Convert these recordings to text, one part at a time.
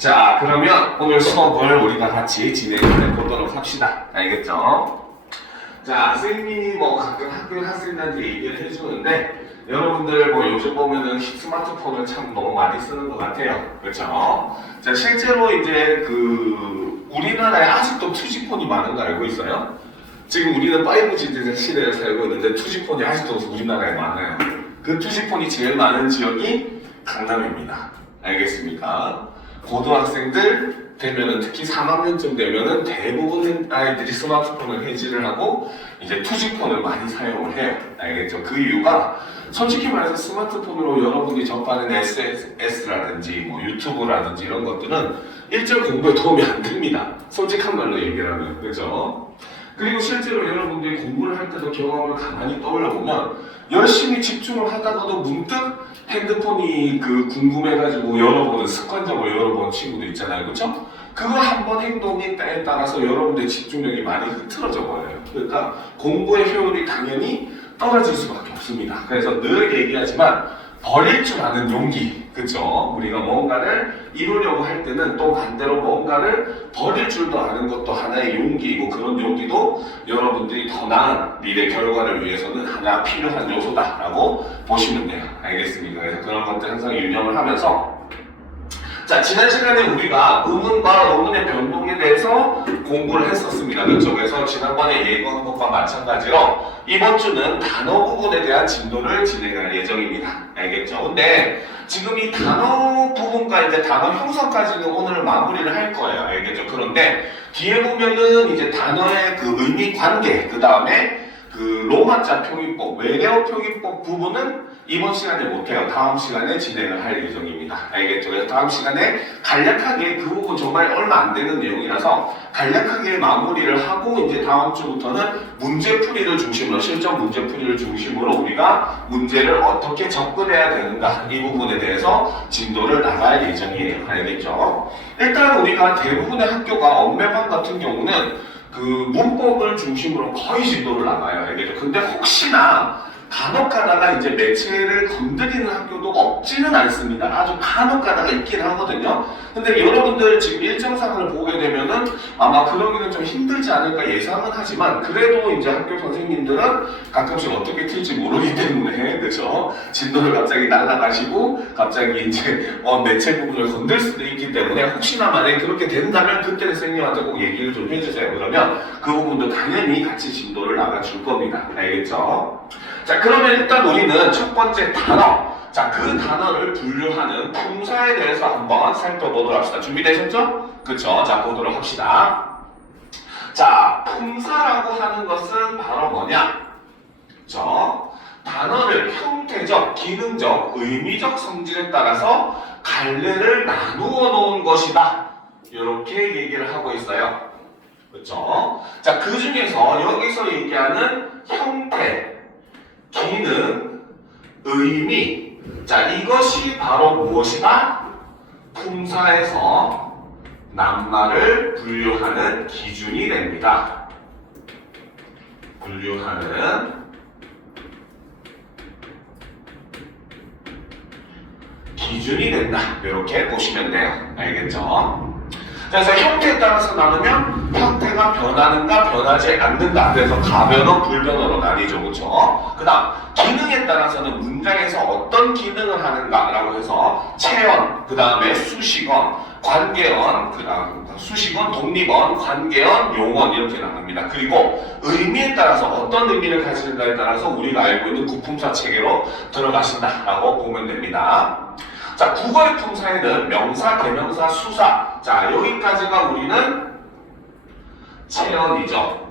자, 그러면 오늘 수업을 우리가 같이 진행해 보도록 합시다. 알겠죠? 자, 선생님이 가끔 학교 학생들한테 얘기를 해주는데, 여러분들 요즘 보면은 스마트폰을 참 너무 많이 쓰는 것 같아요. 그렇죠? 자, 실제로 이제 우리나라에 아직도 투지폰이 많은 거 알고 있어요? 지금 우리는 5G 시대를 살고 있는데 투지폰이 아직도 우리나라에 많아요. 그 투지폰이 제일 많은 지역이 강남입니다. 알겠습니까? 고등학생들 되면은 특히 3학년쯤 되면은 대부분 아이들이 스마트폰을 해지를 하고 이제 투지폰을 많이 사용을 해요. 알겠죠? 그 이유가 솔직히 말해서 스마트폰으로 여러분이 접하는 SNS라든지 유튜브라든지 이런 것들은 일절 공부에 도움이 안 됩니다. 솔직한 말로 얘기를 하면. 그죠? 그리고 실제로 여러분들이 공부를 할 때도 경험을 가만히 떠올려보면 열심히 집중을 하다가도 문득 핸드폰이 궁금해가지고 열어보는 습관적으로 열어보는 친구도 있잖아요. 그렇죠? 그거 한 번 행동에 따라서 여러분들의 집중력이 많이 흐트러져 버려요. 그러니까 공부의 효율이 당연히 떨어질 수밖에 없습니다. 그래서 늘 얘기하지만 버릴 줄 아는 용기, 그쵸? 우리가 뭔가를 이루려고 할 때는 또 반대로 뭔가를 버릴 줄도 아는 것도 하나의 용기이고, 그런 용기도 여러분들이 더 나은 미래 결과를 위해서는 하나 필요한 요소다라고 보시면 돼요. 알겠습니까? 그래서 그런 것들 항상 유념을 하면서, 자, 지난 시간에 우리가 의문과 의문의 변동에 대해서 공부를 했었습니다. 그렇죠? 그래서 지난번에 예고한 것과 마찬가지로 이번 주는 단어 부분에 대한 진도를 진행할 예정입니다. 알겠죠? 근데 지금 이 단어 부분과 이제 단어 형성까지는 오늘 마무리를 할 거예요. 알겠죠? 그런데 뒤에 보면은 이제 단어의 의미 관계, 그 다음에 로마자 표기법, 외래어 표기법 부분은 이번 시간에 못해요. 다음 시간에 진행을 할 예정입니다. 알겠죠? 그래서 다음 시간에 간략하게 그 부분 정말 얼마 안 되는 내용이라서 간략하게 마무리를 하고 이제 다음 주부터는 문제풀이를 중심으로, 실전 문제풀이를 중심으로 우리가 문제를 어떻게 접근해야 되는가, 이 부분에 대해서 진도를 나갈 예정이에요. 알겠죠? 일단 우리가 대부분의 학교가 엄매반 같은 경우는 문법을 중심으로 거의 진도를 나가요. 알겠죠? 근데 혹시나 간혹 가다가 이제 매체를 건드리는 학교도 없지는 않습니다. 아주 간혹 가다가 있긴 하거든요. 근데 여러분들 지금 일정상을 보게 되면은 아마 그러기는 좀 힘들지 않을까 예상은 하지만, 그래도 이제 학교 선생님들은 가끔씩 어떻게 튈지 모르기 때문에, 그죠? 진도를 갑자기 날아가시고 갑자기 이제 매체 부분을 건들 수도 있기 때문에, 혹시나 만약에 그렇게 된다면 그때는 선생님한테 꼭 얘기를 좀 해주세요. 그러면 그 부분도 당연히 같이 진도를 나가줄 겁니다. 알겠죠? 자, 그러면 일단 우리는 첫 번째 단어, 자, 그 단어를 분류하는 품사에 대해서 한번 살펴보도록 합시다. 준비되셨죠? 그쵸? 자, 보도록 합시다. 자, 품사라고 하는 것은 바로 뭐냐? 그쵸? 단어를 형태적, 기능적, 의미적 성질에 따라서 갈래를 나누어 놓은 것이다. 이렇게 얘기를 하고 있어요. 그쵸? 자, 그 중에서 여기서 얘기하는 형태, 기능, 의미, 자, 이것이 바로 무엇이다? 품사에서 낱말을 분류하는 기준이 됩니다. 분류하는 기준이 된다. 이렇게 보시면 돼요. 알겠죠? 그래서 형태에 따라서 나누면 형태가 변하는가 변하지 않는가, 그래서 가변어 불변어로 나뉘죠. 그렇죠? 그 다음 기능에 따라서는 문장에서 어떤 기능을 하는가 라고 해서 체언, 그 다음에 수식언, 관계언, 그 다음 수식언, 독립언, 관계언, 용언, 이렇게 나눕니다. 그리고 의미에 따라서 어떤 의미를 가지는가에 따라서 우리가 알고 있는 구품사 체계로 들어가신다 라고 보면 됩니다. 자, 국어의 품사에는 명사, 대명사, 수사, 자, 여기까지가 우리는 체언이죠.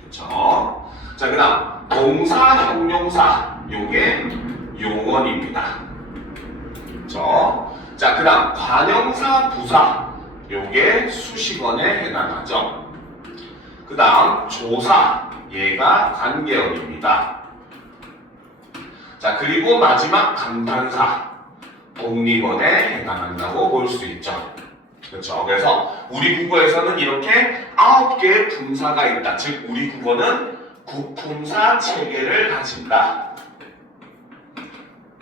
그렇죠? 자, 그 다음 동사, 형용사, 요게 용언입니다. 그렇죠? 자, 그 다음 관형사, 부사, 요게 수식언에 해당하죠. 그 다음 조사, 얘가 관계언입니다. 자, 그리고 마지막 감탄사, 독립언에 해당한다고 볼 수 있죠. 그렇죠? 그래서 우리 국어에서는 이렇게 9개의 품사가 있다. 즉 우리 국어는 구품사 체계를 가진다.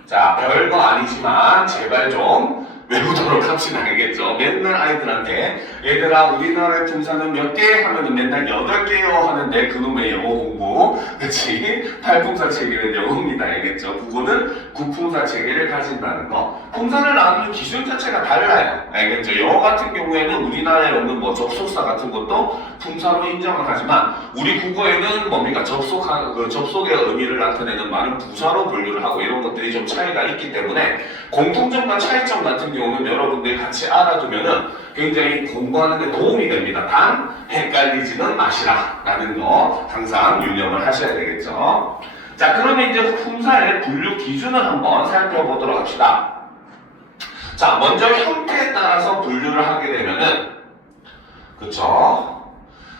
자, 별거 아니지만 제발 좀 외우도록 합시다. 알겠죠? 맨날 아이들한테 얘들아 우리나라의 품사는 몇 개? 하면은 맨날 8개요 하는데 그놈의 영어 공부 그치? 8품사 체계는 영어입니다. 알겠죠? 그거는 9품사 체계를 가진다는 거. 품사를 나누는 기준 자체가 달라요. 알겠죠? 영어 같은 경우에는 우리나라에 없는 뭐 접속사 같은 것도 품사로 인정을 하지만 우리 국어에는 뭡니까? 접속의 의미를 나타내는 말은 부사로 분류를 하고 이런 것들이 좀 차이가 있기 때문에 공통점과 차이점 같은 경우는 여러분들이 같이 알아두면은 굉장히 공부하는 데 도움이 됩니다. 단 헷갈리지는 마시라 라는 거 항상 유념을 하셔야 되겠죠. 자, 그러면 이제 품사의 분류 기준을 한번 살펴보도록 합시다. 자, 먼저 형태에 따라서 분류를 하게 되면은 그쵸?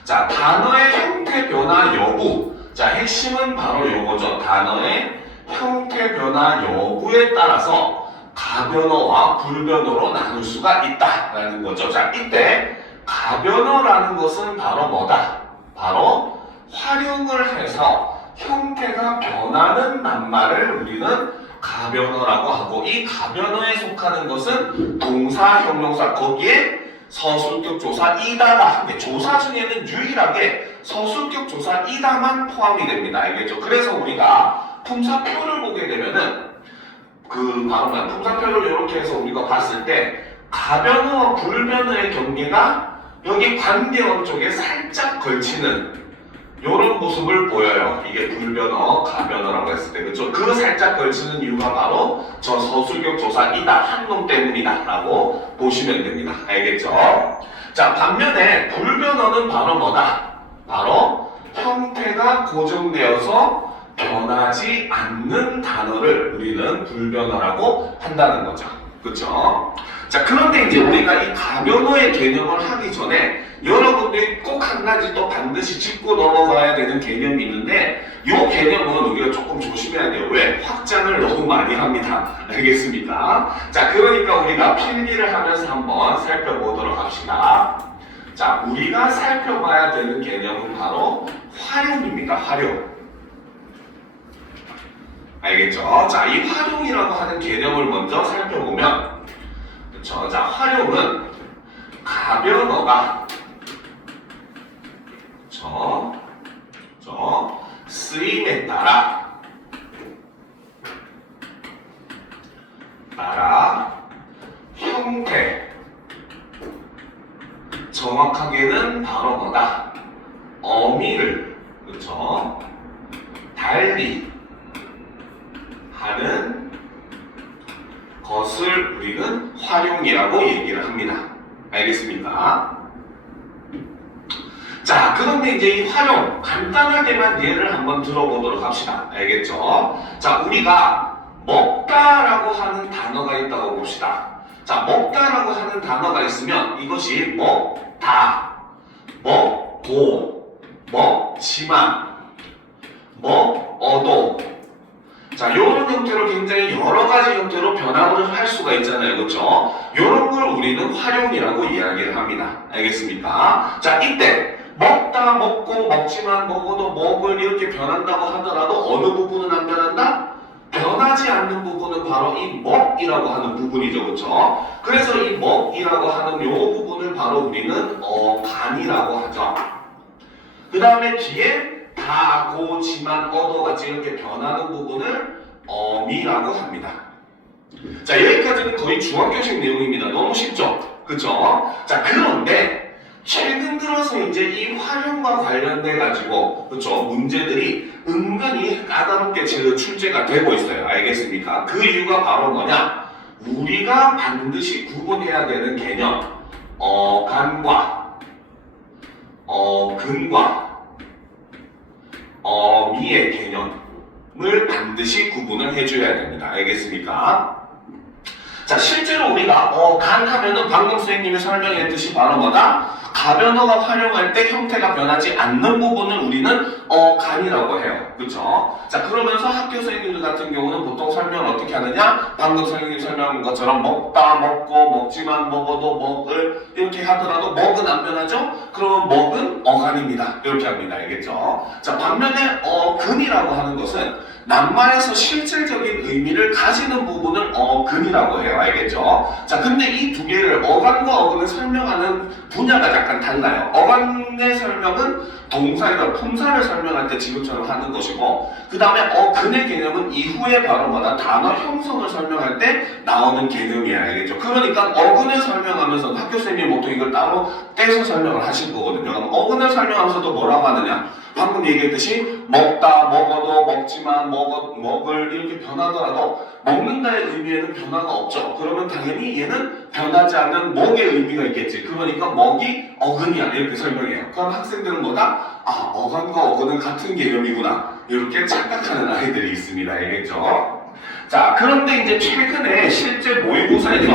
자, 단어의 형태 변화 여부. 자, 핵심은 바로 요거죠. 단어의 형태 변화 여부에 따라서 가변어와 불변어로 나눌 수가 있다라는 거죠. 자, 이때 가변어라는 것은 바로 뭐다? 바로 활용을 해서 형태가 변하는 낱말을 우리는 가변어라고 하고, 이 가변어에 속하는 것은 동사, 형용사, 거기에 서술격 조사 이다가, 근데 조사 중에는 유일하게 서술격 조사 이다만 포함이 됩니다. 알겠죠? 그래서 우리가 품사표를 보게 되면은 바로 품사표를 이렇게 해서 우리가 봤을 때 가변어와 불변어의 경계가 여기 관계어 쪽에 살짝 걸치는 이런 모습을 보여요. 이게 불변어, 가변어라고 했을 때, 그렇죠? 그 살짝 걸치는 이유가 바로 저 서술격 조사이다, 한 놈 때문이다 라고 보시면 됩니다. 알겠죠? 자, 반면에 불변어는 바로 뭐다? 바로 형태가 고정되어서 변하지 않는 단어를 우리는 불변어라고 한다는 거죠. 그렇죠? 자, 그런데 이제 우리가 이 가변어의 개념을 하기 전에 여러분들이 꼭 한 가지 또 반드시 짚고 넘어가야 되는 개념이 있는데, 이 개념은 우리가 조금 조심해야 돼요. 왜? 확장을 너무 많이 합니다. 알겠습니까? 자, 그러니까 우리가 필기를 하면서 한번 살펴보도록 합시다. 자, 우리가 살펴봐야 되는 개념은 바로 활용입니다. 활용. 알겠죠? 자, 이 활용이라고 하는 개념을 먼저 살펴보면, 그렇죠? 자, 활용은 가변어가 쓰임에 따라 형태, 정확하게는 바로 뭐다? 어미를, 그렇죠? 달리 하는 것을 우리는 활용이라고 얘기를 합니다. 알겠습니까? 자, 그런데 이제 이 활용 간단하게만 예를 한번 들어보도록 합시다. 알겠죠? 자, 우리가 먹다라고 하는 단어가 있다고 봅시다. 자, 먹다라고 하는 단어가 있으면 이것이 먹다, 먹고, 먹지만, 먹어도, 자, 요런 형태로 굉장히 여러 가지 형태로 변화를 할 수가 있잖아요. 그렇죠? 요런 걸 우리는 활용이라고 이야기를 합니다. 알겠습니까? 자, 이때 먹다, 먹고, 먹지만, 먹어도, 먹을 이렇게 변한다고 하더라도 어느 부분은 안 변한다? 변하지 않는 부분은 바로 이 먹이라고 하는 부분이죠. 그렇죠? 그래서 이 먹이라고 하는 요 부분을 바로 우리는 어간이라고 하죠. 그 다음에 뒤에 다, 고, 지만, 어도같이 이렇게 변하는 부분을 어미라고 합니다. 자, 여기까지는 거의 중학교식 내용입니다. 너무 쉽죠? 그쵸? 자, 그런데 최근 들어서 이제 이 활용과 관련돼 가지고, 그쵸? 문제들이 은근히 까다롭게 출제가 되고 있어요. 알겠습니까? 그 이유가 바로 뭐냐? 우리가 반드시 구분해야 되는 개념, 어간과 어근과 어미의 개념을 반드시 구분을 해줘야 됩니다. 알겠습니까? 자, 실제로 우리가 간 하면은 방금 선생님이 설명했듯이 바로 뭐다? 가변어가 활용할 때 형태가 변하지 않는 부분을 우리는 간이라고 해요. 그쵸? 자, 그러면서 학교 선생님들 같은 경우는 보통 설명을 어떻게 하느냐? 방금 선생님이 설명한 것처럼 먹다, 먹고, 먹지만, 먹어도, 먹을 이렇게 하더라도 먹은 안 변하죠? 그러면 먹은 어간입니다. 이렇게 합니다. 알겠죠? 자, 반면에 근이라고 하는 것은 낱말에서 실질적인 의미를 가지는 부분을 어근이라고 해요. 알겠죠? 자, 근데 이 두 개를 어간과 어근을 설명하는 분야가 약간 달라요. 어간의 설명은 동사이나 품사를 설명할 때 지금처럼 하는 것이고, 그 다음에 어근의 개념은 이후에 바로 뭐다 단어 형성을 설명할 때 나오는 개념이야. 알겠죠? 그러니까 어근을 설명하면서 학교쌤이 보통 이걸 따로 떼서 설명을 하실 거거든요. 그럼 어근을 설명하면서도 뭐라고 하느냐? 방금 얘기했듯이 먹다, 먹어도, 먹지만, 먹을 이렇게 변하더라도 먹는다의 의미에는 변화가 없죠. 그러면 당연히 얘는 변하지 않는 먹의 의미가 있겠지. 그러니까 먹이 어근이야 이렇게 설명해요. 그럼 학생들은 뭐다? 아, 어간과 어근은 같은 개념이구나 이렇게 착각하는 아이들이 있습니다. 알겠죠? 자, 그런데 이제 최근에 실제 모의고사에서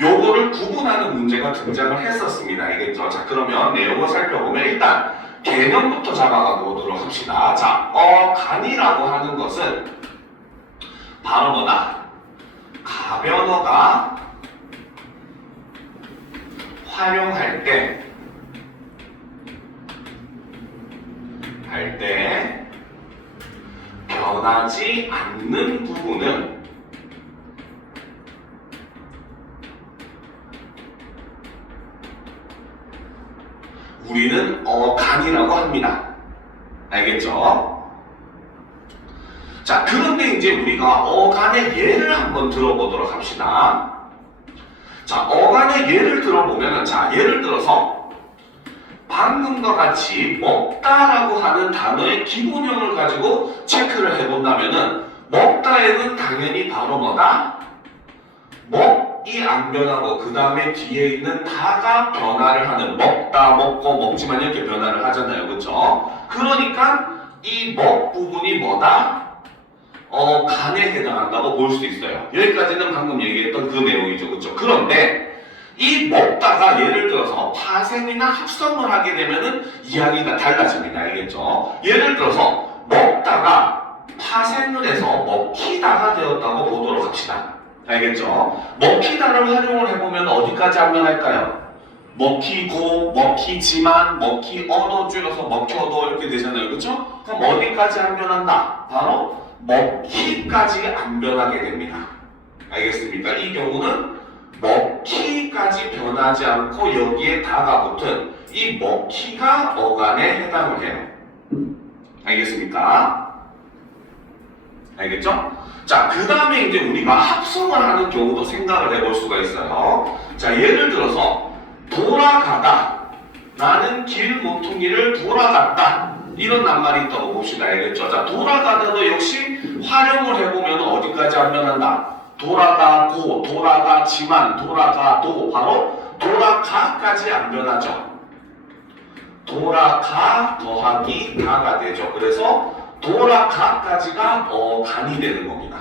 요거를 구분하는 문제가 등장을 했었습니다. 알겠죠? 자, 그러면 내용을 살펴보면 일단 개념부터 잡아가 보도록 합시다. 자, 어간이라고 하는 것은 바로 뭐다? 가변어가 활용할 때 변하지 않는 부분은 우리는 어간이라고 합니다. 알겠죠? 자, 그런데 이제 우리가 어간의 예를 한번 들어보도록 합시다. 자, 어간의 예를 들어보면은, 자, 예를 들어서 방금과 같이 먹다라고 하는 단어의 기본형을 가지고 체크를 해본다면은 먹다에는 당연히 바로 뭐다? 먹이 안 변하고 그 다음에 뒤에 있는 다가 변화를 하는 먹다, 먹고, 먹지만 이렇게 변화를 하잖아요. 그렇죠? 그러니까 이 먹 부분이 뭐다? 간에 해당한다고 볼 수 있어요. 여기까지는 방금 얘기했던 그 내용이죠. 그렇죠? 그런데 이 먹다가 예를 들어서 파생이나 합성을 하게 되면은 이야기가 달라집니다. 알겠죠? 예를 들어서 먹다가 파생을 해서 먹히다가 되었다고 보도록 합시다. 알겠죠? 먹히다를 활용을 해보면 어디까지 안면할까요? 먹히고, 먹히지만, 먹히어도 줄여서 먹혀도 이렇게 되잖아요. 그렇죠? 그럼 어디까지 안면한다? 바로 먹히까지 안 변하게 됩니다. 알겠습니까? 이 경우는 먹히까지 변하지 않고 여기에 다가 붙은 이 먹히가 어간에 해당을 해요. 알겠습니까? 알겠죠? 자, 그 다음에 이제 우리가 합성을 하는 경우도 생각을 해볼 수가 있어요. 자, 예를 들어서 돌아가다, 나는 길 모퉁이를 돌아갔다, 이런 낱말이 있다고 봅시다. 알겠죠? 자, 돌아가다도 역시 활용을 해보면 어디까지 안면한다? 돌아가고, 돌아가지만, 돌아가도 바로 돌아가까지 안 변하죠. 돌아가 더하기 다가 되죠. 그래서 돌아가까지가 어간이 되는 겁니다.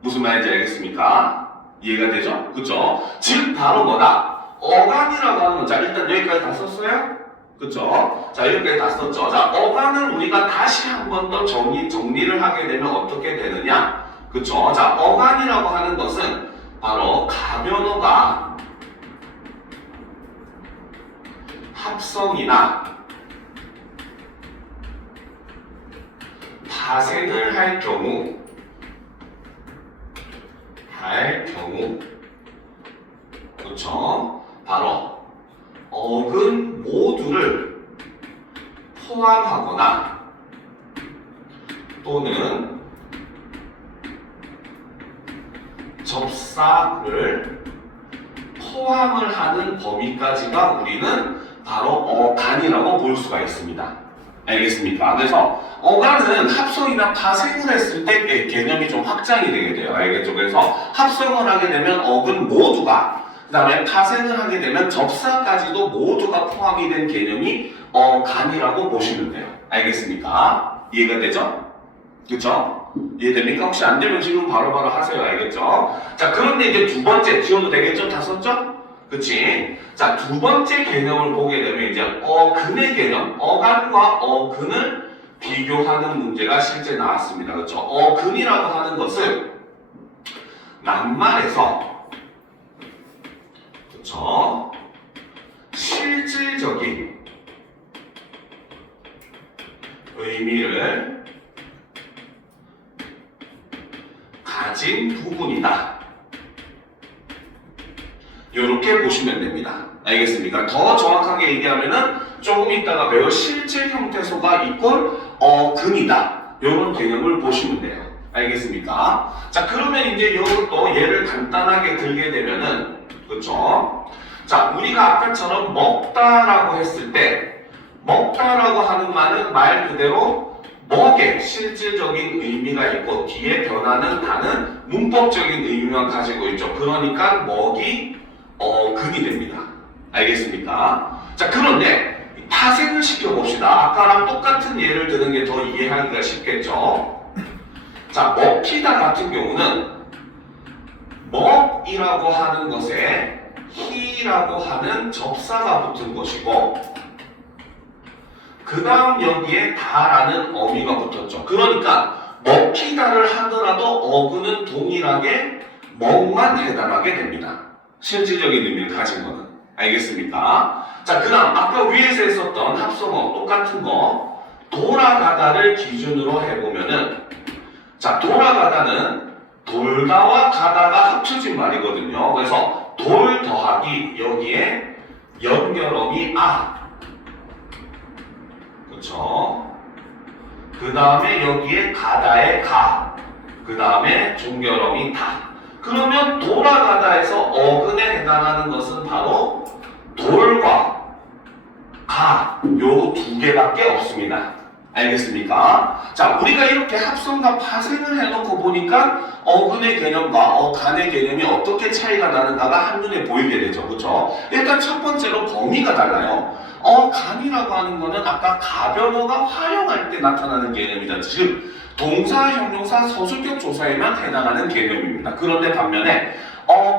무슨 말인지 알겠습니까? 이해가 되죠? 그쵸? 즉 바로 뭐다? 어간이라고 하는 건, 자, 일단 여기까지 다 썼어요? 그쵸? 자, 여기까지 다 썼죠? 자, 어간을 우리가 다시 한 번 더 정리를 하게 되면 어떻게 되느냐? 그쵸? 자, 어간이라고 하는 것은 바로 가변어가 합성이나 파생을 할 경우 그쵸? 바로 어근 모두를 포함하거나 또는 접사를 포함을 하는 범위까지가 우리는 바로 어간이라고 볼 수가 있습니다. 알겠습니까? 그래서 어간은 합성이나 파생을 했을 때 개념이 좀 확장이 되게 돼요. 알겠죠? 그래서 합성을 하게 되면 어근 모두가, 그 다음에 파생을 하게 되면 접사까지도 모두가 포함이 된 개념이 어간이라고 보시면 돼요. 알겠습니까? 이해가 되죠? 그쵸? 이해됩니까? 혹시 안 되면 지금 바로바로 하세요. 알겠죠? 자, 그런데 이제 두 번째, 지워도 되겠죠? 다 썼죠? 그치? 자, 두 번째 개념을 보게 되면 이제 어근의 개념, 어간과 어근을 비교하는 문제가 실제 나왔습니다. 그쵸? 어근이라고 하는 것은 낱말에서, 그쵸? 실질적인 의미를 부분이다. 이렇게 보시면 됩니다. 알겠습니까? 더 정확하게 얘기하면은 조금 있다가 배울 실제 형태소가 이꼴 어근이다. 이런 개념을 보시면 돼요. 알겠습니까? 자, 그러면 이제 이것도 예를 간단하게 들게 되면은, 그쵸? 자, 우리가 아까처럼 먹다라고 했을 때, 먹다라고 하는 말은 말 그대로 먹의 실질적인 의미가 있고, 뒤에 변하는 다는 문법적인 의미만 가지고 있죠. 그러니까 먹이 근이 됩니다. 알겠습니까? 자, 그런데 파생을 시켜봅시다. 아까랑 똑같은 예를 드는 게 더 이해하기가 쉽겠죠? 자, 먹히다 같은 경우는 먹이라고 하는 것에 히라고 하는 접사가 붙은 것이고 그 다음 여기에 다라는 어미가 붙었죠. 그러니까 먹히다를 하더라도 어근은 동일하게 먹만 해당하게 됩니다. 실질적인 의미를 가진 거는. 알겠습니까? 자, 그 다음 아까 위에서 했었던 합성어 똑같은 거 돌아가다를 기준으로 해보면은 자, 돌아가다는 돌다와 가다가 합쳐진 말이거든요. 그래서 돌 더하기 여기에 연결어미 그쵸? 그 다음에 여기에 가다의 가, 그 다음에 종결어미 다. 그러면 돌아가다에서 어근에 해당하는 것은 바로 돌과 가, 요 두 개밖에 없습니다. 알겠습니까? 자, 우리가 이렇게 합성과 파생을 해놓고 보니까 어근의 개념과 간의 개념이 어떻게 차이가 나는가가 한눈에 보이게 되죠. 그렇죠? 일단 첫 번째로 범위가 달라요. 간이라고 하는 거는 아까 가변어가 활용할 때 나타나는 개념이다. 즉 동사, 형용사, 서술격 조사에만 해당하는 개념입니다. 그런데 반면에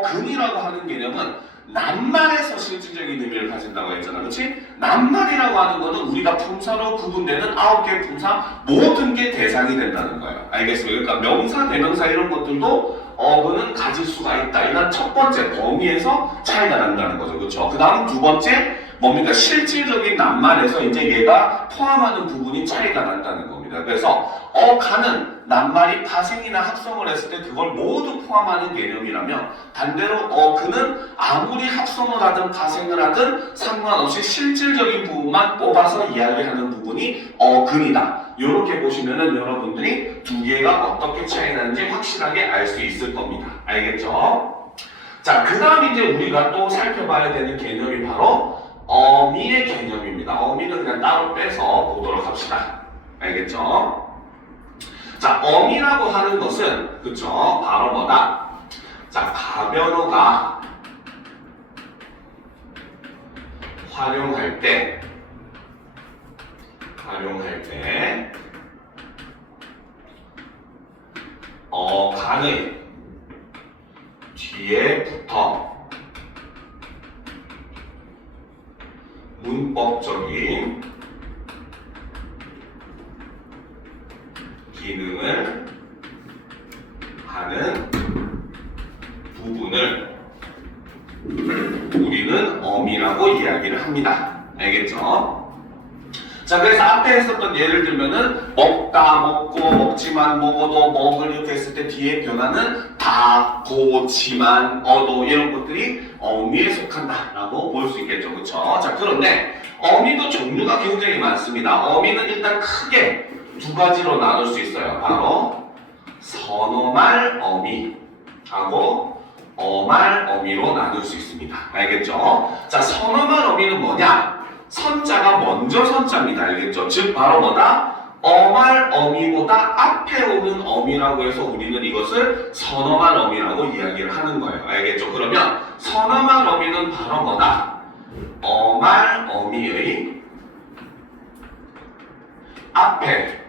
근이라고 하는 개념은 낱말에서 실질적인 의미를 가진다고 했잖아. 그렇지? 낱말이라고 하는 거는 우리가 품사로 구분되는 9개의 품사 모든 게 대상이 된다는 거예요. 알겠습니까? 그러니까 명사, 대명사 이런 것들도 어근은 가질 수가 있다. 이건 첫 번째 범위에서 차이가 난다는 거죠. 그렇죠? 그 다음 두 번째 뭡니까? 실질적인 낱말에서 이제 얘가 포함하는 부분이 차이가 난다는 겁니다. 그래서 간은 낱말이 파생이나 합성을 했을 때 그걸 모두 포함하는 개념이라면 반대로 그는 아무리 합성을 하든 파생을 하든 상관없이 실질적인 부분만 뽑아서 이야기하는 부분이 근이다. 이렇게 보시면은 여러분들이 두 개가 어떻게 차이 나는지 확실하게 알 수 있을 겁니다. 알겠죠? 자, 그 다음 이제 우리가 또 살펴봐야 되는 개념이 바로 어미의 개념입니다. 어미는 그냥 따로 빼서 보도록 합시다. 알겠죠? 자, 어미라고 하는 것은 그쵸? 바로 뭐다? 자, 가변어가 활용할 때 간의 뒤에부터 문법적인 기능을 하는 부분을 우리는 어미라고 이야기를 합니다. 알겠죠? 자, 그래서 앞에 했었던 예를 들면은 먹다, 먹고, 먹지만, 먹어도, 먹을 이렇게 했을 때 뒤에 변화는 다, 고, 지만, 어도 이런 것들이 어미에 속한다 라고 볼 수 있겠죠. 그쵸? 자, 그런데 어미도 종류가 굉장히 많습니다. 어미는 일단 크게 두 가지로 나눌 수 있어요. 바로 선어말 어미하고 어말 어미로 나눌 수 있습니다. 알겠죠? 자, 선어말 어미는 뭐냐? 선자가 먼저 선자입니다. 알겠죠? 즉 바로 뭐다? 어말 어미보다 앞에 오는 어미라고 해서 우리는 이것을 선어말 어미라고 이야기를 하는 거예요. 알겠죠? 그러면 선어말 어미는 바로 뭐다? 어말 어미의 앞에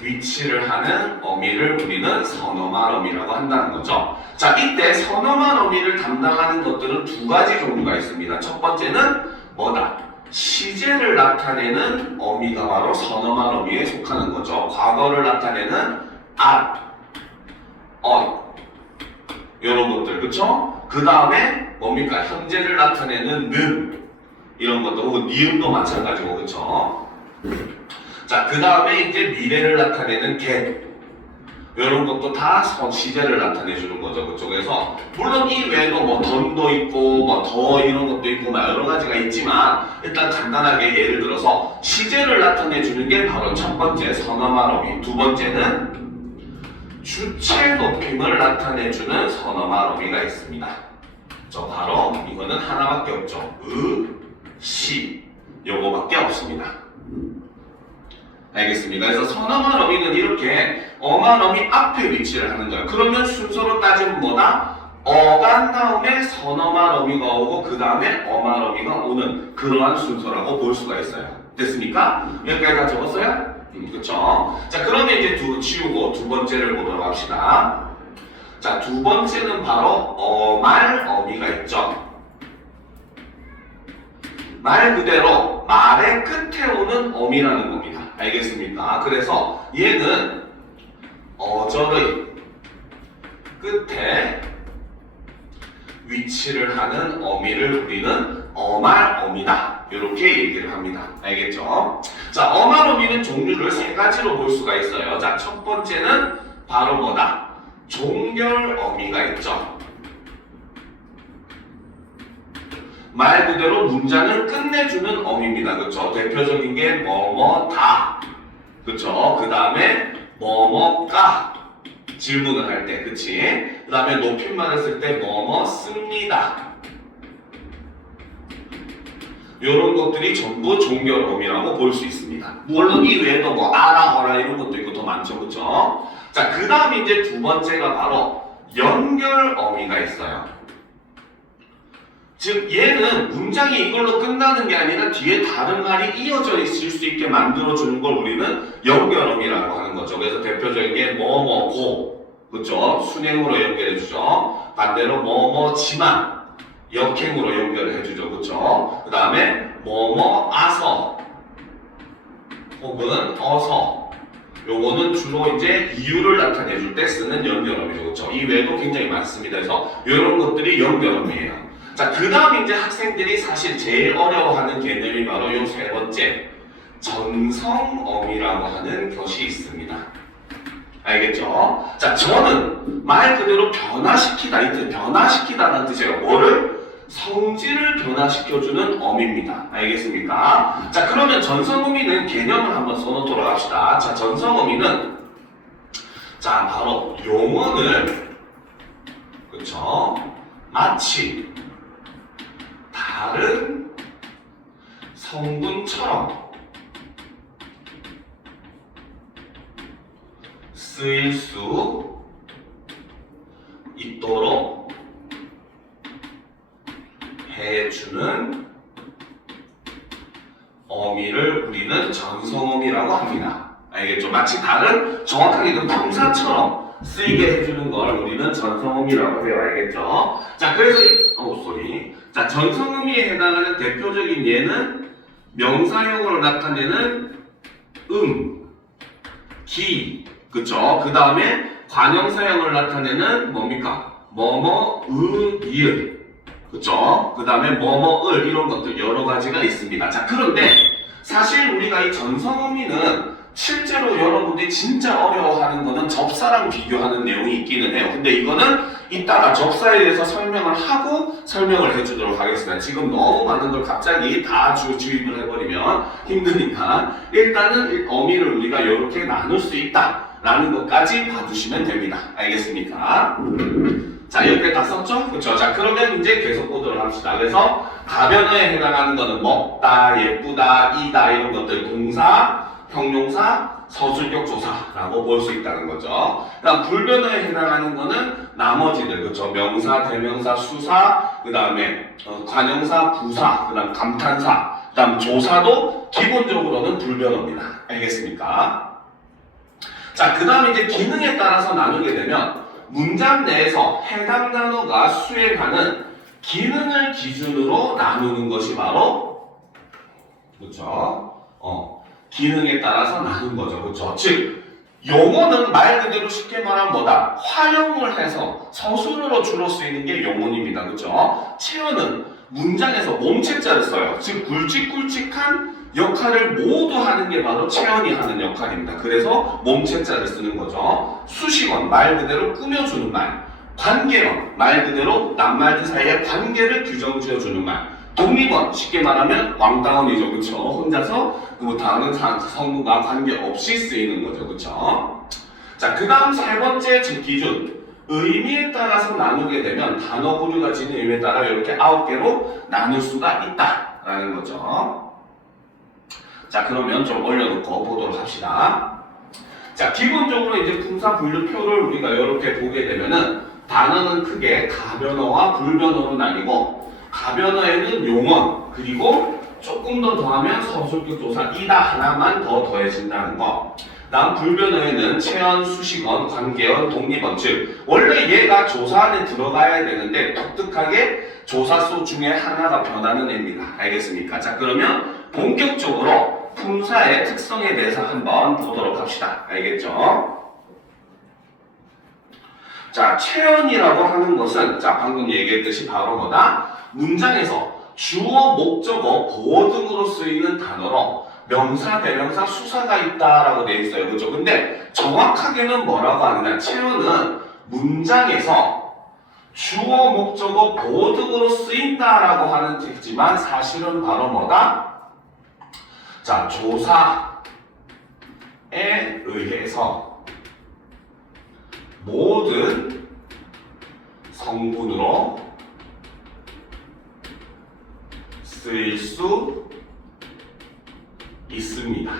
위치를 하는 어미를 우리는 선어말 어미라고 한다는 거죠. 자, 이때 선어말 어미를 담당하는 것들은 두 가지 종류가 있습니다. 첫 번째는 뭐다? 시제를 나타내는 어미가 바로 선어말 어미에 속하는 거죠. 과거를 나타내는 at, 이런 것들, 그쵸? 그 다음에 뭡니까? 현재를 나타내는 는, 이런 것도 혹은 니은도 마찬가지고, 그쵸? 자, 그 다음에 이제 미래를 나타내는 get, 이런 것도 다 시제를 나타내 주는 거죠. 그쪽에서 물론 이 외에도 뭐 던도 있고 뭐 더 이런 것도 있고 막 여러 가지가 있지만 일단 간단하게 예를 들어서 시제를 나타내 주는 게 바로 첫 번째 선어말 어미, 두 번째는 주체 높임을 나타내 주는 선어말 어미가 있습니다. 저 바로 이거는 하나밖에 없죠. 시 요거밖에 없습니다. 알겠습니까? 그래서 선어말 어미는 이렇게 어말 어미 앞에 위치를 하는 거예요. 그러면 순서로 따지면 뭐다? 어간 다음에 선어말 어미가 오고 그 다음에 어말 어미가 오는 그러한 순서라고 볼 수가 있어요. 됐습니까? 여기까지 다 적었어요? 그쵸? 자, 그러면 이제 지우고 두 번째를 보도록 합시다. 자, 두 번째는 바로 어말 어미가 있죠. 말 그대로 말의 끝에 오는 어미라는 겁니다. 알겠습니까? 그래서 얘는 어절의 끝에 위치를 하는 어미를 우리는 어말 어미다. 이렇게 얘기를 합니다. 알겠죠? 자, 어말 어미는 종류를 세 가지로 볼 수가 있어요. 자, 첫 번째는 바로 뭐다? 종결 어미가 있죠. 말 그대로 문장을 끝내주는 어미입니다. 그쵸? 대표적인 게 뭐뭐다. 그쵸? 그 다음에 뭐뭐까. 질문을 할 때, 그치? 그 다음에 높임말을 쓸 때 뭐뭐 씁니다. 이런 것들이 전부 종결 어미라고 볼 수 있습니다. 물론 이 외에도 뭐 아라, 어라 이런 것도 있고 더 많죠. 그쵸? 자, 그 다음에 이제 두 번째가 바로 연결 어미가 있어요. 즉 얘는 문장이 이걸로 끝나는 게 아니라 뒤에 다른 말이 이어져 있을 수 있게 만들어주는 걸 우리는 연결어미라고 하는 거죠. 그래서 대표적인 게 뭐뭐고, 그쵸? 순행으로 연결해주죠. 반대로 뭐뭐지만 역행으로 연결해주죠. 그쵸? 그 다음에 뭐뭐아서 혹은 어서, 요거는 주로 이제 이유를 나타내줄 때 쓰는 연결어미죠. 그쵸? 이 외에도 굉장히 많습니다. 그래서 이런 것들이 연결어미예요. 자, 그 다음 이제 학생들이 사실 제일 어려워하는 개념이 바로 요 세 번째 전성어미라고 하는 것이 있습니다. 알겠죠? 자, 저는 말 그대로 변화시키다, 이 뜻, 변화시키다라는 뜻이에요. 뭐를? 성질을 변화시켜주는 어미입니다. 알겠습니까? 자, 그러면 전성어미는 개념을 한번 써놓도록 합시다. 자, 전성어미는 자, 바로 용언을 그쵸? 마치 다른 성분처럼 쓰일 수 있도록 해주는 어미를 우리는 전성어미라고 합니다. 알겠죠? 마치 다른 정확하게 그 동사처럼 쓰이게 해주는 걸 우리는 전성어미라고 해요. 알겠죠? 자, 그래서 자, 전성어미에 해당하는 대표적인 예는 명사형으로 나타내는 기, 그쵸? 그 다음에 관형사형을 나타내는 뭡니까? 뭐뭐, 이을, 그쵸? 그 다음에 뭐뭐을 이런 것들 여러 가지가 있습니다. 자, 그런데 사실 우리가 이 전성어미는 실제로 여러분들이 진짜 어려워하는 거는 접사랑 비교하는 내용이 있기는 해요. 근데 이거는 이따가 접사에 대해서 설명을 하고 설명을 해주도록 하겠습니다. 지금 너무 많은 걸 갑자기 다 주입을 해버리면 힘드니까 일단은 어미를 우리가 이렇게 나눌 수 있다라는 것까지 봐주시면 됩니다. 알겠습니까? 자, 이렇게 다 썼죠? 그쵸? 자, 그러면 이제 계속 보도록 합시다. 그래서 다변어에 해당하는 거는 먹다, 예쁘다, 이다 이런 것들 동사, 형용사, 서술격 조사라고 볼 수 있다는 거죠. 그다음 불변어에 해당하는 거는 나머지들, 그렇죠? 명사, 대명사, 수사, 그 다음에 관형사, 부사, 그 다음 감탄사, 그 다음 조사도 기본적으로는 불변어입니다. 알겠습니까? 자, 그 다음에 이제 기능에 따라서 나누게 되면 문장 내에서 해당 단어가 수행하는 기능을 기준으로 나누는 것이 바로 그렇죠? 기능에 따라서 나눈 거죠. 그렇죠? 즉 용어는 말 그대로 쉽게 말하면 뭐다? 활용을 해서 서술어로 주로 쓰이는 게 용어입니다. 그렇죠? 체어는 문장에서 몸체자를 써요. 즉 굵직굵직한 역할을 모두 하는 게 바로 체언이 하는 역할입니다. 그래서 몸체자를 쓰는 거죠. 수식원, 말 그대로 꾸며주는 말. 관계원, 말 그대로 낱말들 사이의 관계를 규정 지어주는 말. 독립원, 쉽게 말하면 왕따원이죠. 그쵸? 혼자서 다른 성분과 관계없이 쓰이는 거죠. 그쵸? 자, 그 다음 세 번째 기준. 의미에 따라서 나누게 되면 단어 부류가 지닌 의미에 따라 이렇게 9개로 나눌 수가 있다라는 거죠. 자, 그러면 좀 올려놓고 보도록 합시다. 자, 기본적으로 이제 품사 분류표를 우리가 이렇게 보게 되면은 단어는 크게 가변어와 불변어로 나뉘고, 가변어에는 용언, 그리고 조금 더 더하면 서술격 조사 이다 하나만 더 더해진다는 거. 다음 불변어에는 체언, 수식언, 관계언, 독립언. 즉 원래 얘가 조사 안에 들어가야 되는데 독특하게 조사수 중에 하나가 변하는 애입니다. 알겠습니까? 자, 그러면 본격적으로 품사의 특성에 대해서 한번 보도록 합시다. 알겠죠? 자, 체언이라고 하는 것은 자, 방금 얘기했듯이 바로 뭐다? 문장에서 주어, 목적어, 보어 등으로 쓰이는 단어로 명사, 대명사, 수사가 있다라고 되어 있어요. 그렇죠? 근데 정확하게는 뭐라고 하느냐? 체언은 문장에서 주어, 목적어, 보어 등으로 쓰인다라고 하는 뜻이지만 사실은 바로 뭐다? 자, 조사에 의해서 모든 성분으로 쓰일 수 있습니다.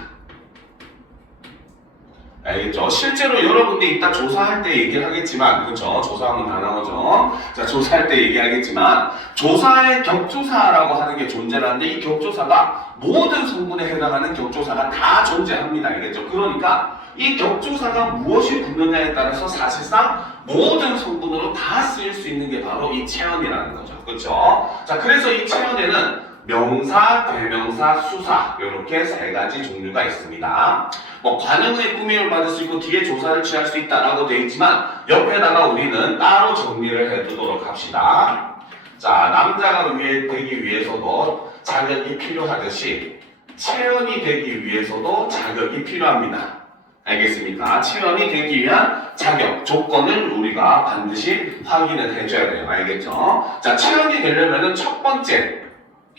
알겠죠? 실제로 여러분들이 이따 조사할 때 얘기를 하겠지만, 그렇죠? 조사하면 다 나오죠? 자, 조사할 때 얘기하겠지만, 조사의 격조사라고 하는 게 존재하는데, 이 격조사가 모든 성분에 해당하는 격조사가 다 존재합니다. 알겠죠? 그러니까, 이 격조사가 무엇이 붙느냐에 따라서 사실상 모든 성분으로 다 쓰일 수 있는 게 바로 이 체언이라는 거죠. 그렇죠? 자, 그래서 이 체언에는 명사, 대명사, 수사 이렇게 세 가지 종류가 있습니다. 관용의 꾸밈을 받을 수 있고 뒤에 조사를 취할 수 있다라고 되어 있지만 옆에다가 우리는 따로 정리를 해두도록 합시다. 자, 남자가 되기 위해서도 자격이 필요하듯이 체언이 되기 위해서도 자격이 필요합니다. 알겠습니까? 체언이 되기 위한 자격, 조건을 우리가 반드시 확인을 해줘야 돼요. 알겠죠? 자, 체언이 되려면 첫 번째,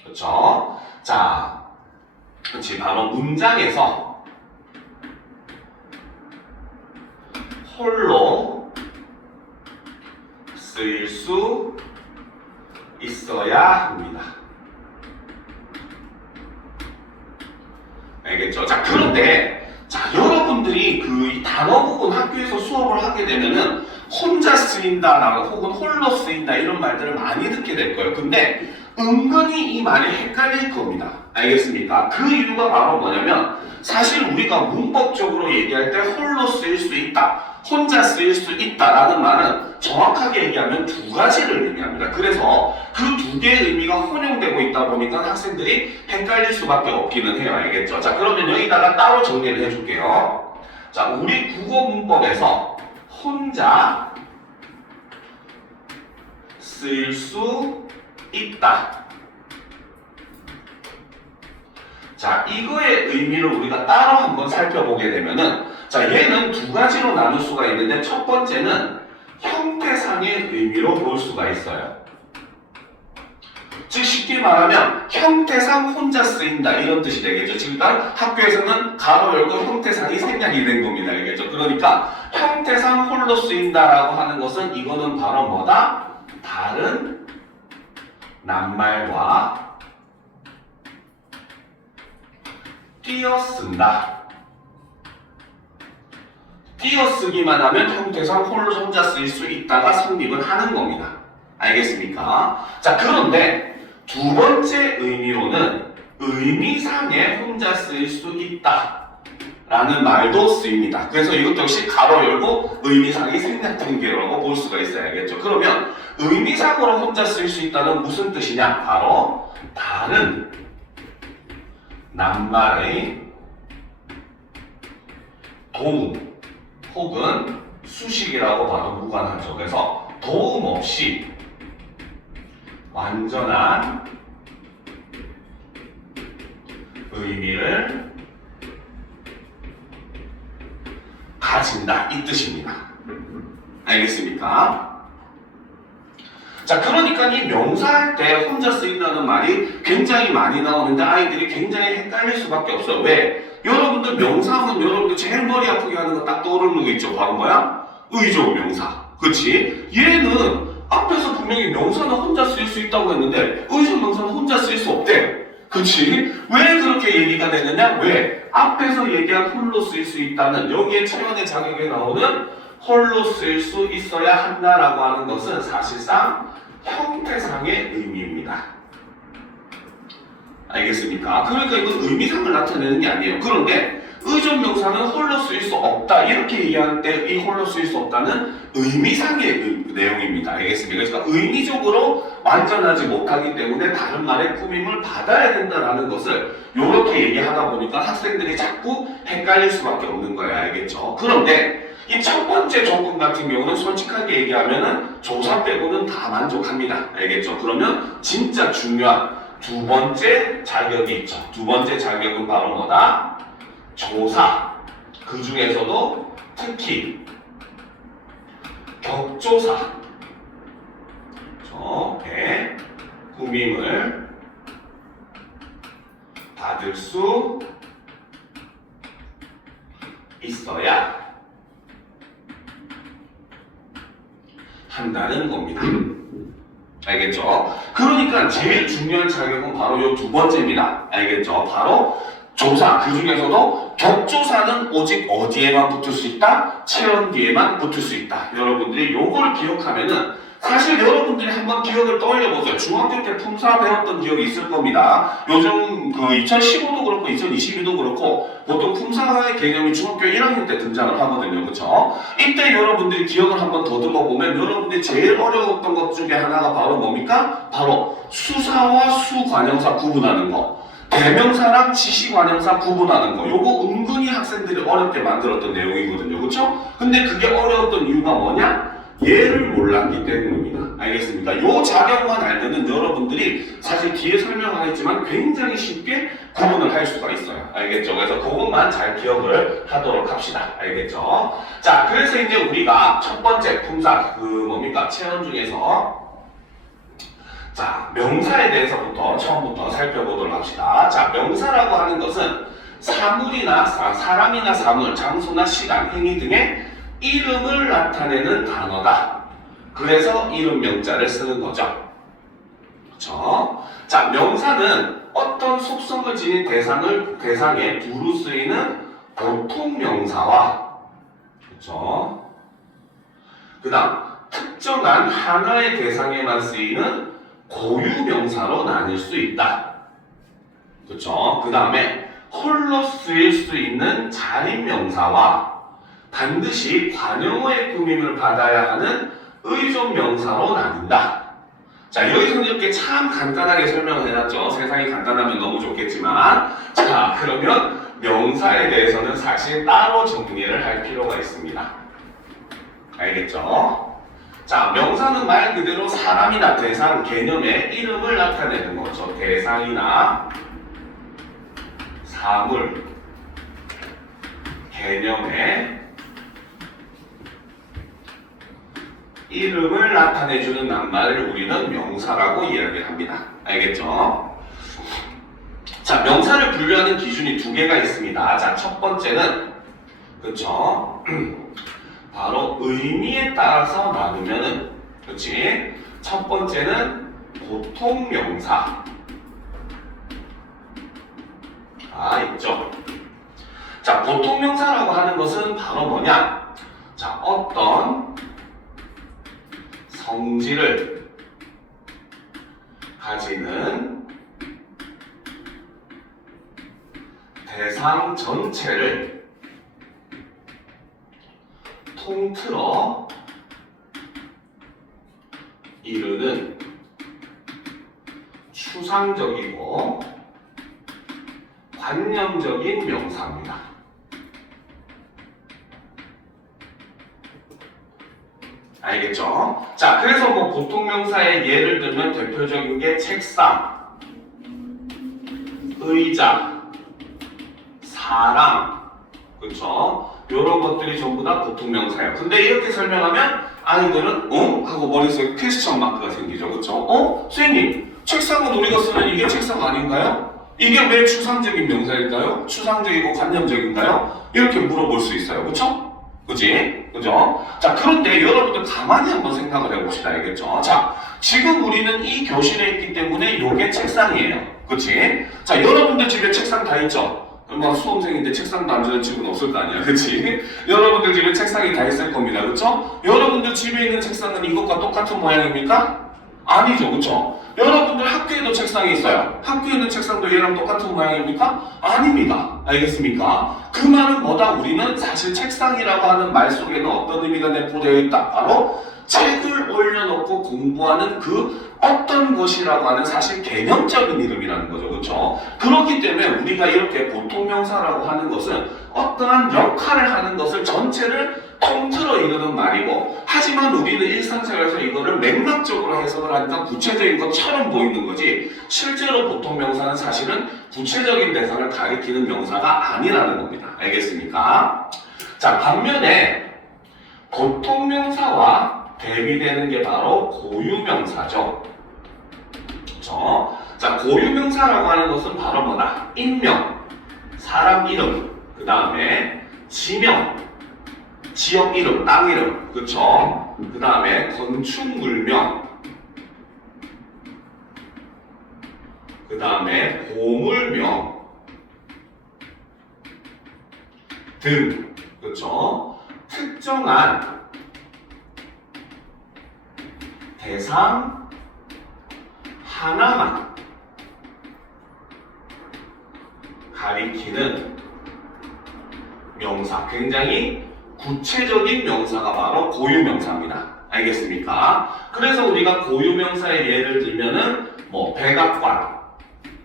그렇죠? 자, 그렇지, 바로 문장에서 홀로 쓰일 수 있어야 합니다. 알겠죠? 자, 그런데 자, 여러분들이 그 단어 부분 학교에서 수업을 하게 되면은 혼자 쓰인다라고 혹은 홀로 쓰인다 이런 말들을 많이 듣게 될 거예요. 근데 은근히 이 말이 헷갈릴 겁니다. 알겠습니까? 그 이유가 바로 뭐냐면 사실 우리가 문법적으로 얘기할 때 홀로 쓰일 수 있다, 혼자 쓰일 수 있다라는 말은 정확하게 얘기하면 두 가지를 의미합니다. 그래서 그 두 개의 의미가 혼용되고 있다 보니까 학생들이 헷갈릴 수밖에 없기는 해요. 알겠죠? 자, 그러면 여기다가 따로 정리를 해줄게요. 자, 우리 국어 문법에서 혼자 쓰일 수 있다. 자, 이거의 의미를 우리가 따로 한번 살펴보게 되면은, 자, 얘는 두 가지로 나눌 수가 있는데, 첫 번째는 형태상의 의미로 볼 수가 있어요. 즉, 쉽게 말하면, 형태상 혼자 쓰인다, 이런 뜻이 되겠죠. 지금 학교에서는 가로 열고 형태상이 생략이 된 겁니다. 알겠죠? 그러니까, 형태상 홀로 쓰인다라고 하는 것은, 이거는 바로 뭐다? 다른 낱말과 띄어쓴다. 띄어쓰기만 하면 형태상 홀로 혼자 쓰일 수 있다가 성립을 하는 겁니다. 알겠습니까? 자, 그런데 두 번째 의미로는 의미상에 혼자 쓰일 수 있다 라는 말도 쓰입니다. 그래서 이것도 역시 가로 열고 의미상이 생략된 게라고 볼 수가 있어야겠죠. 그러면 의미상으로 혼자 쓰일 수 있다는 무슨 뜻이냐? 바로 다른 낱말의 도움 혹은 수식이라고 봐도 무관하죠. 그래서 도움 없이 완전한 의미를 가진다 이 뜻입니다. 알겠습니까? 자, 그러니까 이 명사할 때 혼자 쓰인다는 말이 굉장히 많이 나오는데 아이들이 굉장히 헷갈릴 수밖에 없어요. 왜? 여러분들 명사하면 여러분들 제일 머리 아프게 하는 거 딱 떠오르는 거 있죠. 바로 뭐야? 의조 명사. 그치? 얘는 앞에서 분명히 명사는 혼자 쓰일 수 있다고 했는데 의조 명사는 혼자 쓰일 수 없대. 그치? 왜 그렇게 얘기가 되느냐? 왜? 앞에서 얘기한 홀로 쓰일 수 있다는 여기에 체면의 자격에 나오는 홀로 쓰일 수 있어야 한다라고 하는 것은 사실상 형태상의 의미입니다. 알겠습니까? 그러니까 이건 의미상을 나타내는 게 아니에요. 그런데 의존명사는 홀로 쓰일 수 없다 이렇게 얘기할 때 이 홀로 쓰일 수 없다는 의미상의 내용입니다. 알겠습니까? 그러니까 의미적으로 완전하지 못하기 때문에 다른 말의 꾸밈을 받아야 된다는 것을 이렇게 얘기하다 보니까 학생들이 자꾸 헷갈릴 수밖에 없는 거예요. 알겠죠? 그런데 이 첫 번째 조건 같은 경우는 솔직하게 얘기하면은 조사 빼고는 다 만족합니다. 알겠죠? 그러면 진짜 중요한 두 번째 자격이 있죠. 두 번째 자격은 바로 뭐다? 조사. 그 중에서도 특히 격조사. 의 꾸밈을 받을 수 있어야 한다는 겁니다. 알겠죠? 그러니까 제일 중요한 자격은 바로 이 두 번째입니다. 알겠죠? 바로 조사. 그 중에서도 격조사는 오직 어디에만 붙을 수 있다? 체온 뒤에만 붙을 수 있다. 여러분들이 요걸 기억하면은 사실 여러분들이 한번 기억을 떠올려보세요. 중학교 때 품사 배웠던 기억이 있을 겁니다. 요즘 그 2015도 그렇고 2022도 그렇고 보통 품사의 개념이 중학교 1학년 때 등장을 하거든요. 그쵸? 이때 여러분들이 기억을 한번 더듬어 보면 여러분들이 제일 어려웠던 것 중에 하나가 바로 뭡니까? 바로 수사와 수관형사 구분하는 거. 대명사랑 지시관형사 구분하는 거. 요거 은근히 학생들이 어렵게 만들었던 내용이거든요. 그쵸? 근데 그게 어려웠던 이유가 뭐냐? 얘를 몰랐기 때문입니다. 알겠습니까? 요 자격만 알면은 여러분들이 사실 뒤에 설명하겠지만 굉장히 쉽게 구분을 할 수가 있어요. 알겠죠? 그래서 그것만 잘 기억을 하도록 합시다. 알겠죠? 자, 그래서 이제 우리가 첫 번째 품사, 뭡니까? 체험 중에서 자, 명사에 대해서부터 처음부터 살펴보도록 합시다. 자, 명사라고 하는 것은 사물이나 사람이나 사물, 장소나 시간, 행위 등의 이름을 나타내는 단어다. 그래서 이름 명자를 쓰는 거죠. 그렇죠? 자, 명사는 어떤 속성을 지닌 대상에 두루 쓰이는 보통 명사와 그렇죠? 그다음 특정한 하나의 대상에만 쓰이는 고유 명사로 나뉠 수 있다. 그렇죠? 그 다음에 홀로 쓰일 수 있는 자립 명사와 반드시 관용어의 꾸밈을 받아야 하는 의존 명사로 나뉜다. 자, 여기서 이렇게 참 간단하게 설명을 해놨죠. 세상이 간단하면 너무 좋겠지만 자, 그러면 명사에 대해서는 사실 따로 정리를 할 필요가 있습니다. 알겠죠? 자, 명사는 말 그대로 사람이나 대상, 개념의 이름을 나타내는 거죠. 대상이나 사물, 개념의 이름을 나타내주는 낱말을 우리는 명사라고 이야기합니다. 알겠죠? 자, 명사를 분류하는 기준이 두 개가 있습니다. 자, 첫 번째는 그쵸? 바로 의미에 따라서 나누면은 그치? 첫 번째는 보통 명사 있죠? 자, 보통 명사라고 하는 것은 바로 뭐냐? 자, 어떤 성질을 가지는 대상 전체를 통틀어 이르는 추상적이고 관념적인 명사입니다. 알겠죠? 자, 그래서 뭐 보통 명사의 예를 들면 대표적인 게 책상, 의자, 사람, 그쵸? 이런 것들이 전부 다 보통명사예요. 근데 이렇게 설명하면 아이들은 하고 머릿속에 퀘스천 마크가 생기죠. 그쵸? 선생님, 책상은 우리가 쓰는 이게 책상 아닌가요? 이게 왜 추상적인 명사일까요? 추상적이고 관념적인가요? 이렇게 물어볼 수 있어요. 그쵸? 그지? 그죠? 자, 그런데 여러분들 가만히 한번 생각을 해봅시다. 알겠죠? 자, 지금 우리는 이 교실에 있기 때문에 이게 책상이에요. 그치? 자, 여러분들 집에 책상 다 있죠? 막 수험생인데 책상도 안 주는 집은 없을 거 아니야. 그치? 여러분들 집에 책상이 다 있을 겁니다. 그쵸? 여러분들 집에 있는 책상은 이것과 똑같은 모양입니까? 아니죠. 그쵸? 여러분들 학교에도 책상이 있어요. 학교에 있는 책상도 얘랑 똑같은 모양입니까? 아닙니다. 알겠습니까? 그 말은 뭐다? 우리는 사실 책상이라고 하는 말 속에는 어떤 의미가 내포되어 있다? 바로 책을 올려놓고 공부하는 그 어떤 것이라고 하는 사실 개념적인 이름이라는 거죠. 그렇죠? 그렇기 때문에 우리가 이렇게 보통명사라고 하는 것은 어떠한 역할을 하는 것을 전체를 통틀어 이루는 말이고, 하지만 우리는 일상생활에서 이거를 맥락적으로 해석을 하니까 구체적인 것처럼 보이는 거지, 실제로 보통명사는 사실은 구체적인 대상을 가리키는 명사가 아니라는 겁니다. 알겠습니까? 자, 반면에 보통명사와 대비되는 게 바로 고유명사죠. 그렇죠? 자, 고유명사라고 하는 것은 바로 뭐다? 인명, 사람 이름, 그 다음에 지명, 지역 이름, 땅 이름, 그렇죠? 그 다음에 건축물명, 그 다음에 보물명 등, 그렇죠? 특정한 대상 하나만 가리키는 명사, 굉장히 구체적인 명사가 바로 고유명사입니다. 알겠습니까? 그래서 우리가 고유명사의 예를 들면은 뭐 백악관,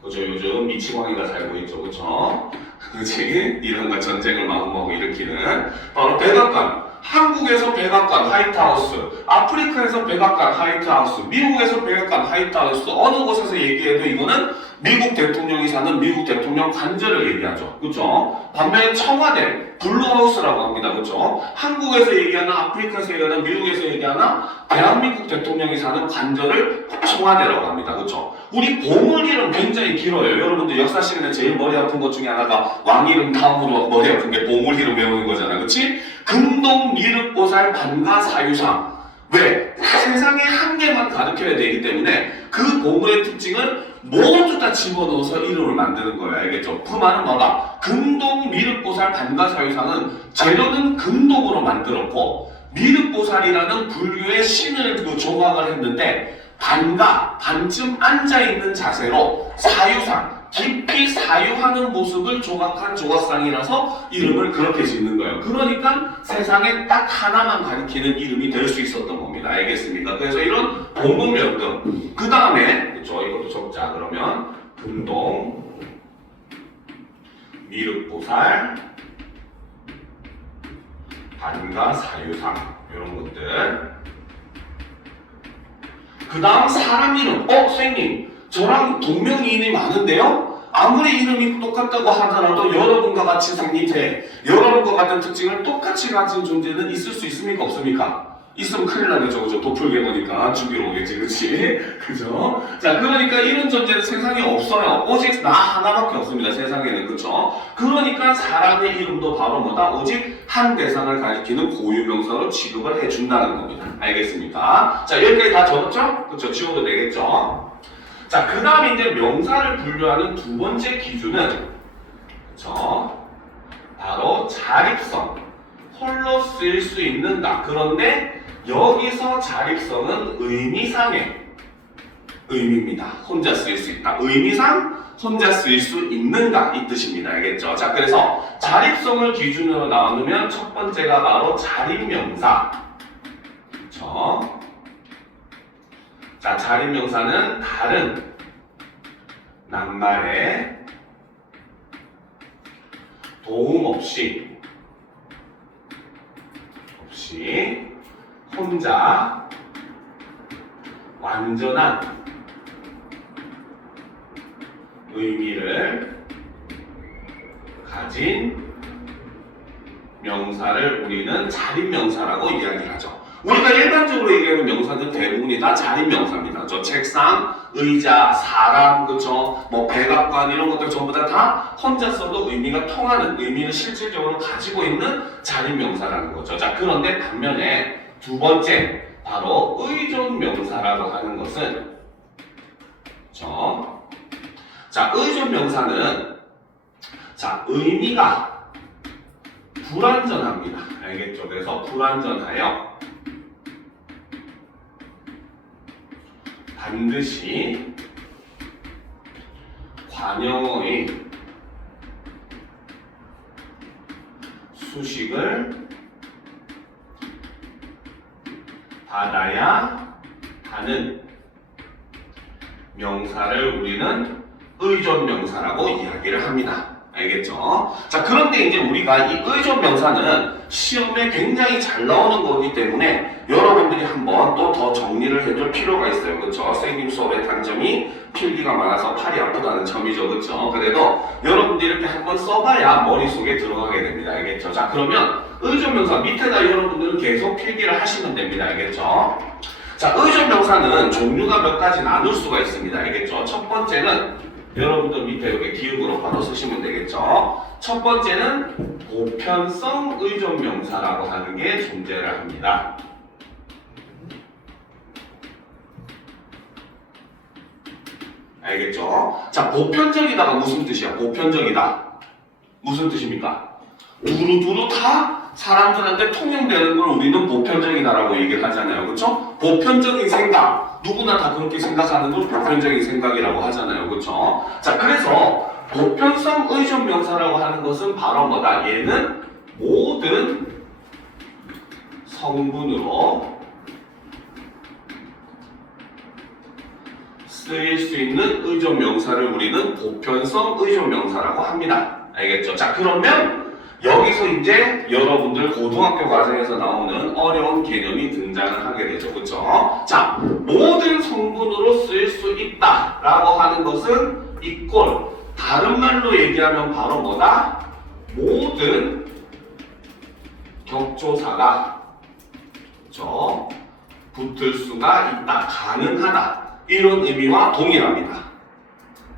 그죠? 요즘 미치광이가 살고 있죠, 그죠? 그치? 이런 거 전쟁을 마구마구 일으키는 바로 백악관. 한국에서 백악관 화이트하우스, 아프리카에서 백악관 화이트하우스, 미국에서 백악관 화이트하우스, 어느 곳에서 얘기해도 이거는 미국 대통령이 사는 미국 대통령 관저를 얘기하죠. 그렇죠? 반면에 청와대, 블루하우스라고 합니다. 그렇죠? 한국에서 얘기하나, 아프리카에서 얘기하나, 미국에서 얘기하나, 대한민국 대통령이 사는 관저를 청와대라고 합니다. 그렇죠? 우리 보물 이름 굉장히 길어요. 여러분들 역사 시간에 제일 머리 아픈 것 중에 하나가 왕 이름 다음으로 머리 아픈 게 보물 이름 외우는 거잖아. 그렇지? 금동, 미륵보살, 반가, 사유상. 왜? 세상에 한 개만 가르쳐야 되기 때문에 그 보물의 특징을 모두 다 집어넣어서 이름을 만드는 거예요. 알겠죠? 그 말은 뭐다? 금동, 미륵보살, 반가, 사유상은 재료는 금동으로 만들었고, 미륵보살이라는 불교의 신을 조각을 했는데, 반가, 반쯤 앉아있는 자세로 사유상, 깊이 사유하는 모습을 조각한 조각상이라서 이름을 그렇게 짓는 거예요. 그러니까 세상에 딱 하나만 가리키는 이름이 될 수 있었던 겁니다. 알겠습니까? 그래서 이런 보물명 등, 그 다음에 그렇죠? 이것도 적자. 그러면 금동, 미륵보살, 반가, 사유상 이런 것들. 그 다음 사람 이름. 선생님, 저랑 동명이인이 많은데요? 아무리 이름이 똑같다고 하더라도 여러분과 같이 생긴 여러분과 같은 특징을 똑같이 가진 존재는 있을 수 있습니까? 없습니까? 있으면 큰일 나겠죠. 그죠? 도플갱어니까 죽이러 오겠지. 그치? 그죠? 자, 그러니까 이런 존재는 세상에 없어요. 오직 나 하나밖에 없습니다. 세상에는. 그쵸? 그러니까 사람의 이름도 바로 뭐다? 오직 한 대상을 가리키는 고유명사로 취급을 해준다는 겁니다. 알겠습니까? 자, 여기까지 다 적었죠? 그쵸? 지워도 되겠죠? 자, 그 다음에 이제 명사를 분류하는 두 번째 기준은, 그쵸? 바로 자립성. 홀로 쓰일 수 있는가. 그런데 여기서 자립성은 의미상의 의미입니다. 혼자 쓰일 수 있다. 의미상 혼자 쓰일 수 있는가 이 뜻입니다. 알겠죠? 자, 그래서 자립성을 기준으로 나누면 첫 번째가 바로 자립명사. 그렇죠? 자, 자립명사는 다른 낱말에 도움 없이 혼자 완전한 의미를 가진 명사를 우리는 자립명사라고 이야기하죠. 우리가 일반적으로 얘기하는 명사는 대부분이 다 자립명사입니다. 저 책상, 의자, 사람, 그쵸? 뭐 백악관 이런 것들 전부 다 혼자 써도 의미가 통하는, 의미를 실질적으로 가지고 있는 자립명사라는 거죠. 자, 그런데 반면에 두 번째, 바로 의존명사라고 하는 것은, 그쵸? 자, 의존명사는, 자, 의미가 불완전합니다. 알겠죠? 그래서 불완전하여 반드시 관용어의 수식을 받아야 하는 명사를 우리는 의존명사라고 이야기를 합니다. 알겠죠? 자, 그런데 이제 우리가 이 의존명사는 시험에 굉장히 잘 나오는 거기 때문에 여러분들이 한번 또 더 정리를 해줄 필요가 있어요. 그쵸? 선생님 수업의 단점이 필기가 많아서 팔이 아프다는 점이죠. 그쵸? 그래도 여러분들이 이렇게 한번 써봐야 머릿속에 들어가게 됩니다. 알겠죠? 자, 그러면 의존명사 밑에다 여러분들은 계속 필기를 하시면 됩니다. 알겠죠? 자, 의존명사는 종류가 몇 가지 나눌 수가 있습니다. 알겠죠? 첫 번째는 여러분들 밑에 이렇게 기역으로 바로 쓰시면 되겠죠. 첫 번째는 보편성 의존명사라고 하는 게 존재를 합니다. 알겠죠? 자, 보편적이다가 무슨 뜻이야? 보편적이다. 무슨 뜻입니까? 두루두루 다 사람들한테 통용되는 걸 우리는 보편적이다라고 얘기를 하잖아요. 그렇죠? 보편적인 생각. 누구나 다 그렇게 생각하는 걸 보편적인 생각이라고 하잖아요. 그렇죠? 자, 그래서 보편성 의존명사라고 하는 것은 바로 뭐다? 얘는 모든 성분으로 쓰일 수 있는 의존명사를 우리는 보편성 의존명사라고 합니다. 알겠죠? 자, 그러면 여기서 이제 여러분들 고등학교 과정에서 나오는 어려운 개념이 등장을 하게 되죠. 그쵸? 자, 모든 성분으로 쓰일 수 있다 라고 하는 것은 이꼴, 다른 말로 얘기하면 바로 뭐다? 모든 격조사가 그쵸? 붙을 수가 있다, 가능하다, 이런 의미와 동일합니다.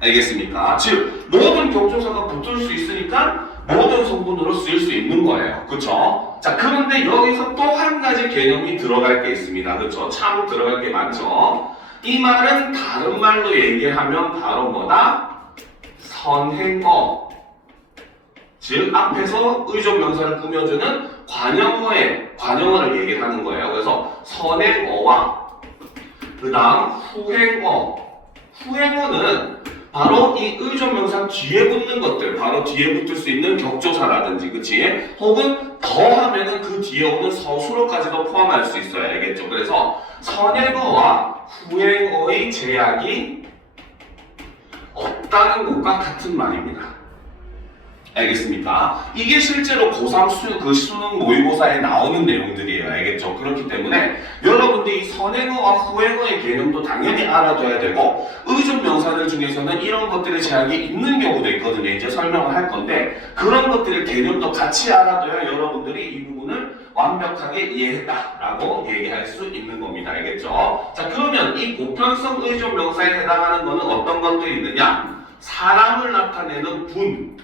알겠습니까? 즉, 모든 격조사가 붙을 수 있으니까 모든 성분으로 쓰일 수 있는 거예요. 그쵸? 자, 그런데 여기서 또 한 가지 개념이 들어갈 게 있습니다. 그쵸? 참 들어갈 게 많죠? 이 말은 다른 말로 얘기하면 바로 뭐다? 선행어. 즉, 앞에서 의존명사를 꾸며주는 관용어를 얘기하는 거예요. 그래서 선행어와 그 다음 후행어. 후행어는 바로 이 의존명사 뒤에 붙는 것들, 바로 뒤에 붙을 수 있는 격조사라든지, 그치? 혹은 더하면은 그 뒤에 오는 서술어까지도 포함할 수 있어요. 알겠죠? 그래서 선행어와 후행어의 제약이 없다는 것과 같은 말입니다. 알겠습니까? 이게 실제로 고3 수능 모의고사에 나오는 내용들이에요. 알겠죠? 그렇기 때문에 여러분들이 선행어와 후행어의 개념도 당연히 알아둬야 되고, 의존명사들 중에서는 이런 것들의 제약이 있는 경우도 있거든요. 이제 설명을 할 건데, 그런 것들의 개념도 같이 알아둬야 여러분들이 이 부분을 완벽하게 이해했다라고 얘기할 수 있는 겁니다. 알겠죠? 자, 그러면 이 보편성 의존명사에 해당하는 것은 어떤 것들이 있느냐? 사람을 나타내는 분,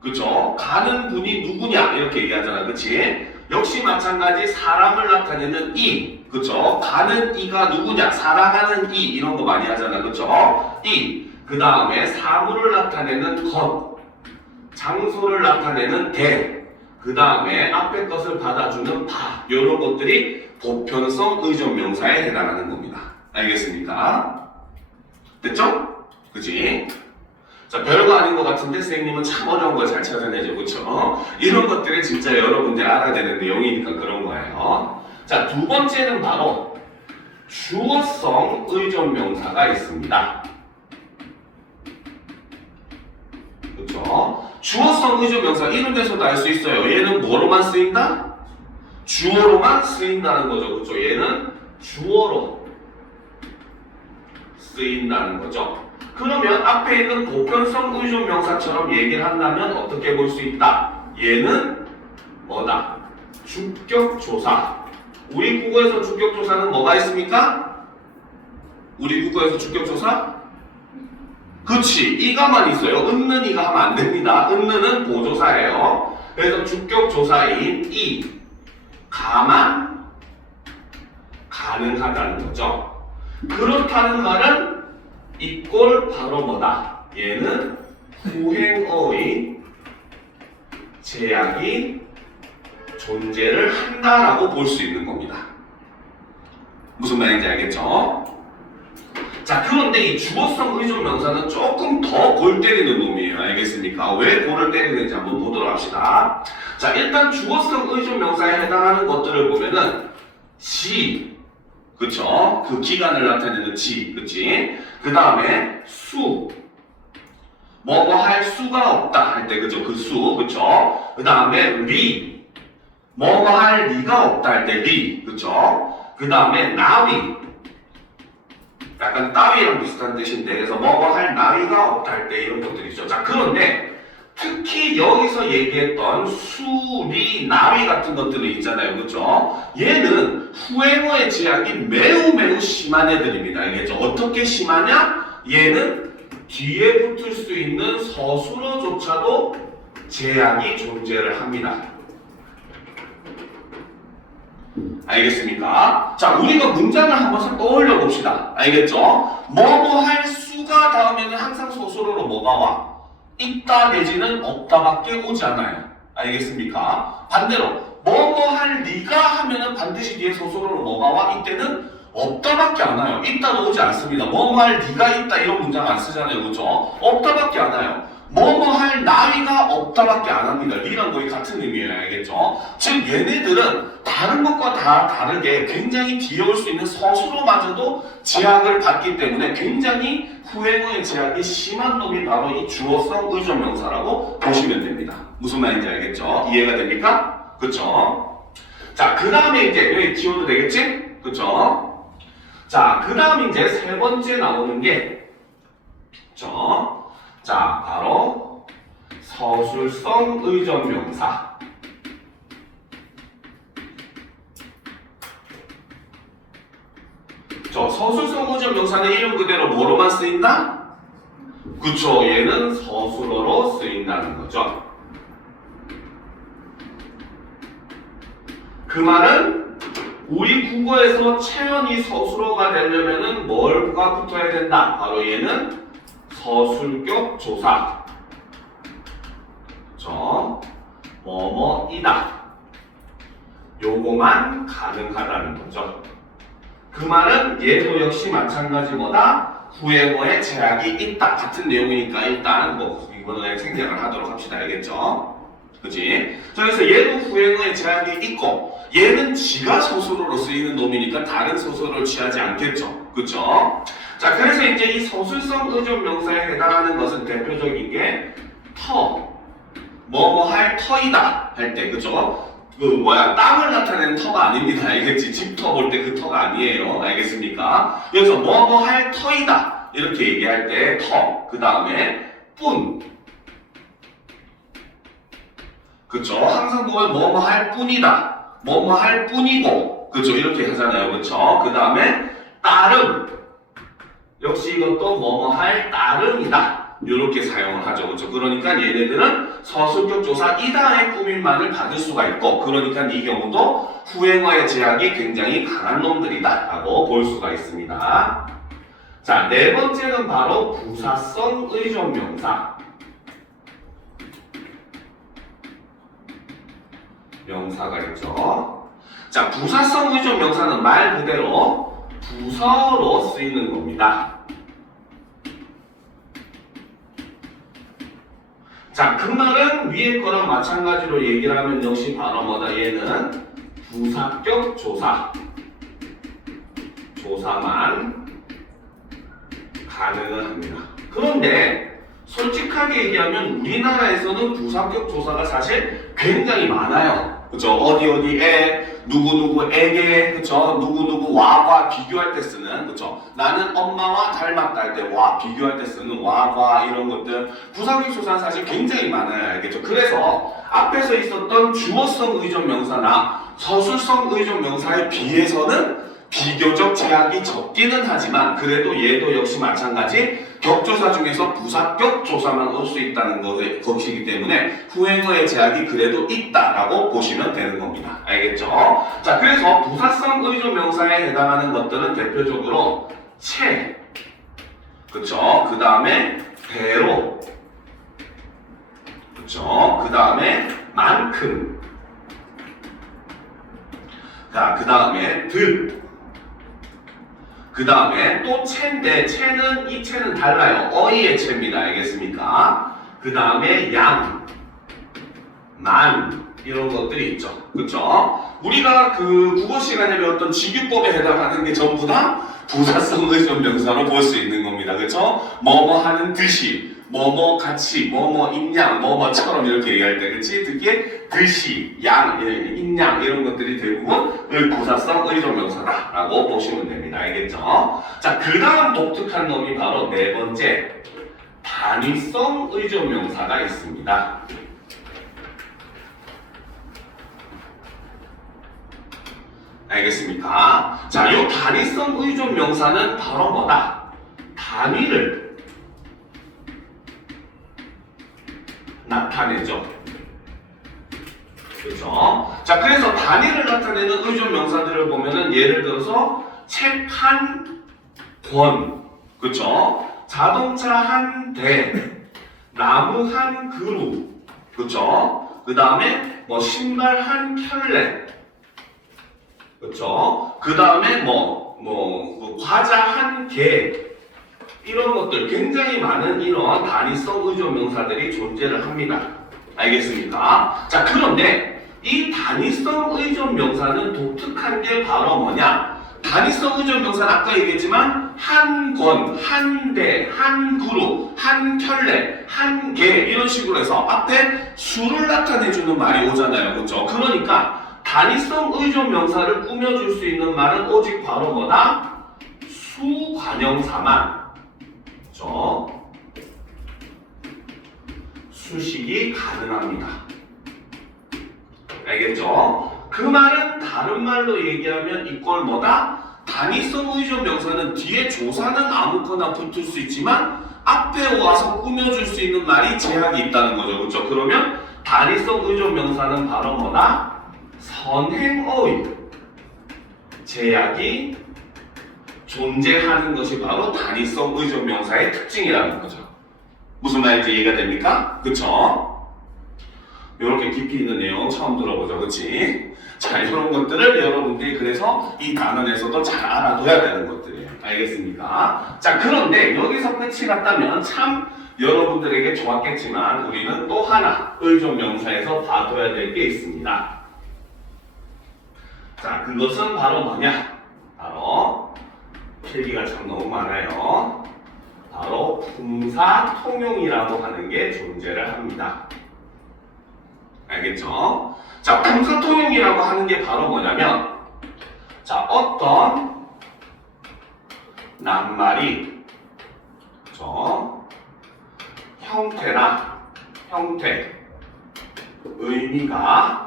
그쵸? 가는 분이 누구냐? 이렇게 얘기하잖아. 그치? 역시 마찬가지 사람을 나타내는 이, 그쵸? 가는 이가 누구냐? 사랑하는 이, 이런 거 많이 하잖아. 그쵸? 이. 그 다음에 사물을 나타내는 것, 장소를 나타내는 대, 그 다음에 앞에 것을 받아주는 바, 이런 것들이 보편성 의존명사에 해당하는 겁니다. 알겠습니까? 됐죠? 그치? 자, 별거 아닌 것 같은데 선생님은 참 어려운 걸 잘 찾아내죠. 그쵸? 이런 것들이 진짜 여러분들이 알아야 되는 내용이니까 그런 거예요. 자, 두 번째는 바로 주어성 의존명사가 있습니다. 그쵸? 주어성 의존명사 이런 데서도 알 수 있어요. 얘는 뭐로만 쓰인다? 주어로만 쓰인다는 거죠. 그쵸? 얘는 주어로 쓰인다는 거죠. 그러면 앞에 있는 보편성 의존 명사처럼 얘기를 한다면 어떻게 볼 수 있다? 얘는 뭐다? 주격조사. 우리 국어에서 주격조사는 뭐가 있습니까? 우리 국어에서 주격조사? 그치, 이가만 있어요. 은는 이가 하면 안 됩니다. 은는은 보조사예요. 그래서 주격조사인 이, 가만 가능하다는 거죠. 그렇다는 말은 이 꼴 바로 뭐다? 얘는 후행어의 제약이 존재를 한다라고 볼 수 있는 겁니다. 무슨 말인지 알겠죠? 자, 그런데 이 주어성 의존 명사는 조금 더 골 때리는 놈이에요. 알겠습니까? 왜 골을 때리는지 한번 보도록 합시다. 자, 일단 주어성 의존 명사에 해당하는 것들을 보면은 지, 그쵸? 그 기간을 나타내는 지, 그치? 그 다음에 수, 뭐 할 수가 없다 할 때, 그죠? 그 수, 그쵸? 그 다음에 리, 뭐 할 리가 없다 할 때 리, 그쵸? 그 다음에 나위, 약간 따위랑 비슷한 뜻인데, 그래서 뭐 할 나위가 없다 할 때 이런 것들이죠. 자, 그런데 특히 여기서 얘기했던 수, 리, 나위 같은 것들은 있잖아요. 그렇죠? 얘는 후행어의 제약이 매우 심한 애들입니다. 알겠죠? 어떻게 심하냐? 얘는 뒤에 붙을 수 있는 서술어조차도 제약이 존재를 합니다. 알겠습니까? 자, 우리가 문장을 한번 떠올려 봅시다. 알겠죠? 뭐뭐 할 수가 다음에는 항상 서술어로 뭐가 와? 있다 내지는 없다밖에 오지 않아요. 알겠습니까? 반대로 뭐뭐 할 리가 하면은 반드시 뒤에 서술어로 뭐가 와? 이때는 없다밖에 안 와요. 있다도 오지 않습니다. 뭐뭐 할 리가 있다 이런 문장 안 쓰잖아요. 그렇죠? 없다밖에 안 와요. 뭐뭐 할 나위가 없다밖에 안 합니다. 리랑 거의 같은 의미예요. 알겠죠? 즉 얘네들은 다른 것과 다 다르게 굉장히 뒤에 올 수 있는 서술어마저도 제약을 받기 때문에 굉장히 후행어의 제약이 심한 놈이 바로 이 주어성 의존 명사라고 보시면 됩니다. 무슨 말인지 알겠죠? 이해가 됩니까? 그쵸? 자, 그 다음에 이제 여기 지워도 되겠지? 그쵸? 자, 그 다음 이제 세 번째 나오는 게 그쵸? 자, 바로 서술성 의존 명사. 서술성 의존 명사는 이름 그대로 뭐로만 쓰인다? 그쵸, 얘는 서술어로 쓰인다는 거죠. 그 말은 우리 국어에서 채연이 서술어가 되려면은 뭘가 붙어야 된다? 바로 얘는 서술격 조사. 뭐뭐이다. 요거만 가능하다는 거죠. 그 말은 얘도 역시 마찬가지 뭐다? 후행어에 제약이 있다. 같은 내용이니까 일단 뭐 이거는 생략을 하도록 합시다. 알겠죠? 그치? 그래서 얘도 후행어에 제약이 있고 얘는 지가 서술어로 쓰이는 놈이니까 다른 서술어를 취하지 않겠죠. 그쵸? 자, 그래서 이제 이 서술성 의존 명사에 해당하는 것은 대표적인 게 뭐뭐 할 터이다 할 때, 그죠? 땅을 나타내는 터가 아닙니다. 알겠지? 집터 볼 때 그 터가 아니에요. 알겠습니까? 그래서 뭐뭐 할 터이다 이렇게 얘기할 때 터, 그 다음에 뿐, 그쵸? 항상 보면 뭐뭐 할 뿐이다, 뭐뭐 할 뿐이고, 그쵸? 이렇게 하잖아요. 그쵸? 그 다음에 따름, 역시 이것도 뭐뭐 할 따름이다 이렇게 사용을 하죠. 그렇죠? 그러니까 얘네들은 서술격 조사 이다의 꾸밈만을 받을 수가 있고, 그러니까 이 경우도 후행어의 제약이 굉장히 강한 놈들이다 라고 볼 수가 있습니다. 자, 네 번째는 바로 부사성 의존 명사가 있죠. 자, 부사성 의존 명사는 말 그대로 부서로 쓰이는 겁니다. 자, 그 말은 위에 거랑 마찬가지로 얘기를 하면 역시 바로 뭐다? 얘는 부사격 조사만 가능은 합니다. 그런데 솔직하게 얘기하면 우리나라에서는 부사격 조사가 사실 굉장히 많아요. 그죠? 어디에, 누구누구에게, 그죠? 누구누구와과 비교할 때 쓰는, 그죠? 나는 엄마와 닮았다 할 때 와, 비교할 때 쓰는 와과 이런 것들. 부사기초사는 사실 굉장히 많아요. 알겠죠? 그래서 앞에서 있었던 주어성 의존 명사나 서술성 의존 명사에 비해서는 비교적 제약이 적기는 하지만 그래도 얘도 역시 마찬가지 격조사 중에서 부사격 조사만 올 수 있다는 것이기 때문에 후행어의 제약이 그래도 있다라고 보시면 되는 겁니다. 알겠죠? 자, 그래서 부사성 의존 명사에 해당하는 것들은 대표적으로 채, 그쵸? 그 다음에 대로, 그쵸? 그 다음에 만큼, 자, 그 다음에 듯, 그 다음에 또 채인데 이 채는 달라요. 어이의 채입니다. 알겠습니까? 그 다음에 양, 만 이런 것들이 있죠. 그쵸? 우리가 그 국어 시간에 배웠던 직유법에 해당하는 게 전부 다 부사성 의존 명사로 볼 수 있는 겁니다. 그쵸? 뭐뭐 하는 듯이, 뭐뭐 같이, 뭐뭐 인양, 뭐뭐처럼 이렇게 얘기할 때, 그치? 특히 듯이, 양, 인양 이런 것들이 대부분 부사성 의존 명사다라고 보시면 됩니다. 알겠죠? 자, 그 다음 독특한 놈이 바로 네 번째 단위성 의존 명사가 있습니다. 알겠습니까? 자, 이 단위성 의존 명사는 바로 뭐다? 단위를 나타내죠. 그렇죠? 자, 그래서 단위를 나타내는 의존 명사들을 보면은 예를 들어서 책 한 권, 그렇죠? 자동차 한 대, 나무 한 그루, 그렇죠? 그 다음에 뭐 신발 한 켤레, 그렇죠? 그 다음에 과자 한 개, 이런 것들 굉장히 많은 이런 단위성 의존 명사들이 존재를 합니다. 알겠습니까? 자, 그런데 이 단위성 의존 명사는 독특한 게 바로 뭐냐? 단위성 의존 명사는 아까 얘기했지만 한 권, 한 대, 한 그루, 한 켤레, 한 개 이런 식으로 해서 앞에 수를 나타내주는 말이 오잖아요. 그렇죠? 그러니까 단위성 의존 명사를 꾸며줄 수 있는 말은 오직 바로 뭐다? 수관형사만, 그렇죠? 수식이 가능합니다. 알겠죠? 그 말은 다른 말로 얘기하면 이걸 뭐다? 단위성 의존 명사는 뒤에 조사는 아무거나 붙을 수 있지만 앞에 와서 꾸며줄 수 있는 말이 제약이 있다는 거죠. 그렇죠? 그러면 단위성 의존 명사는 바로 뭐다? 선행어의 제약이 존재하는 것이 바로 단위성 의존 명사의 특징이라는 거죠. 무슨 말인지 이해가 됩니까? 그쵸? 이렇게 깊이 있는 내용 처음 들어보죠. 그치? 자, 이런 것들을 여러분들이 그래서 이 단원에서도 잘 알아둬야 되는 것들이에요. 알겠습니까? 자, 그런데 여기서 끝이 났다면 참 여러분들에게 좋았겠지만 우리는 또 하나 의존 명사에서 봐둬야 될 게 있습니다. 자, 그것은 바로 뭐냐? 바로 필기가 참 너무 많아요. 바로 품사 통용이라고 하는 게 존재를 합니다. 알겠죠? 자, 품사 통용이라고 하는 게 바로 뭐냐면, 자, 어떤 낱말이, 그죠? 형태, 의미가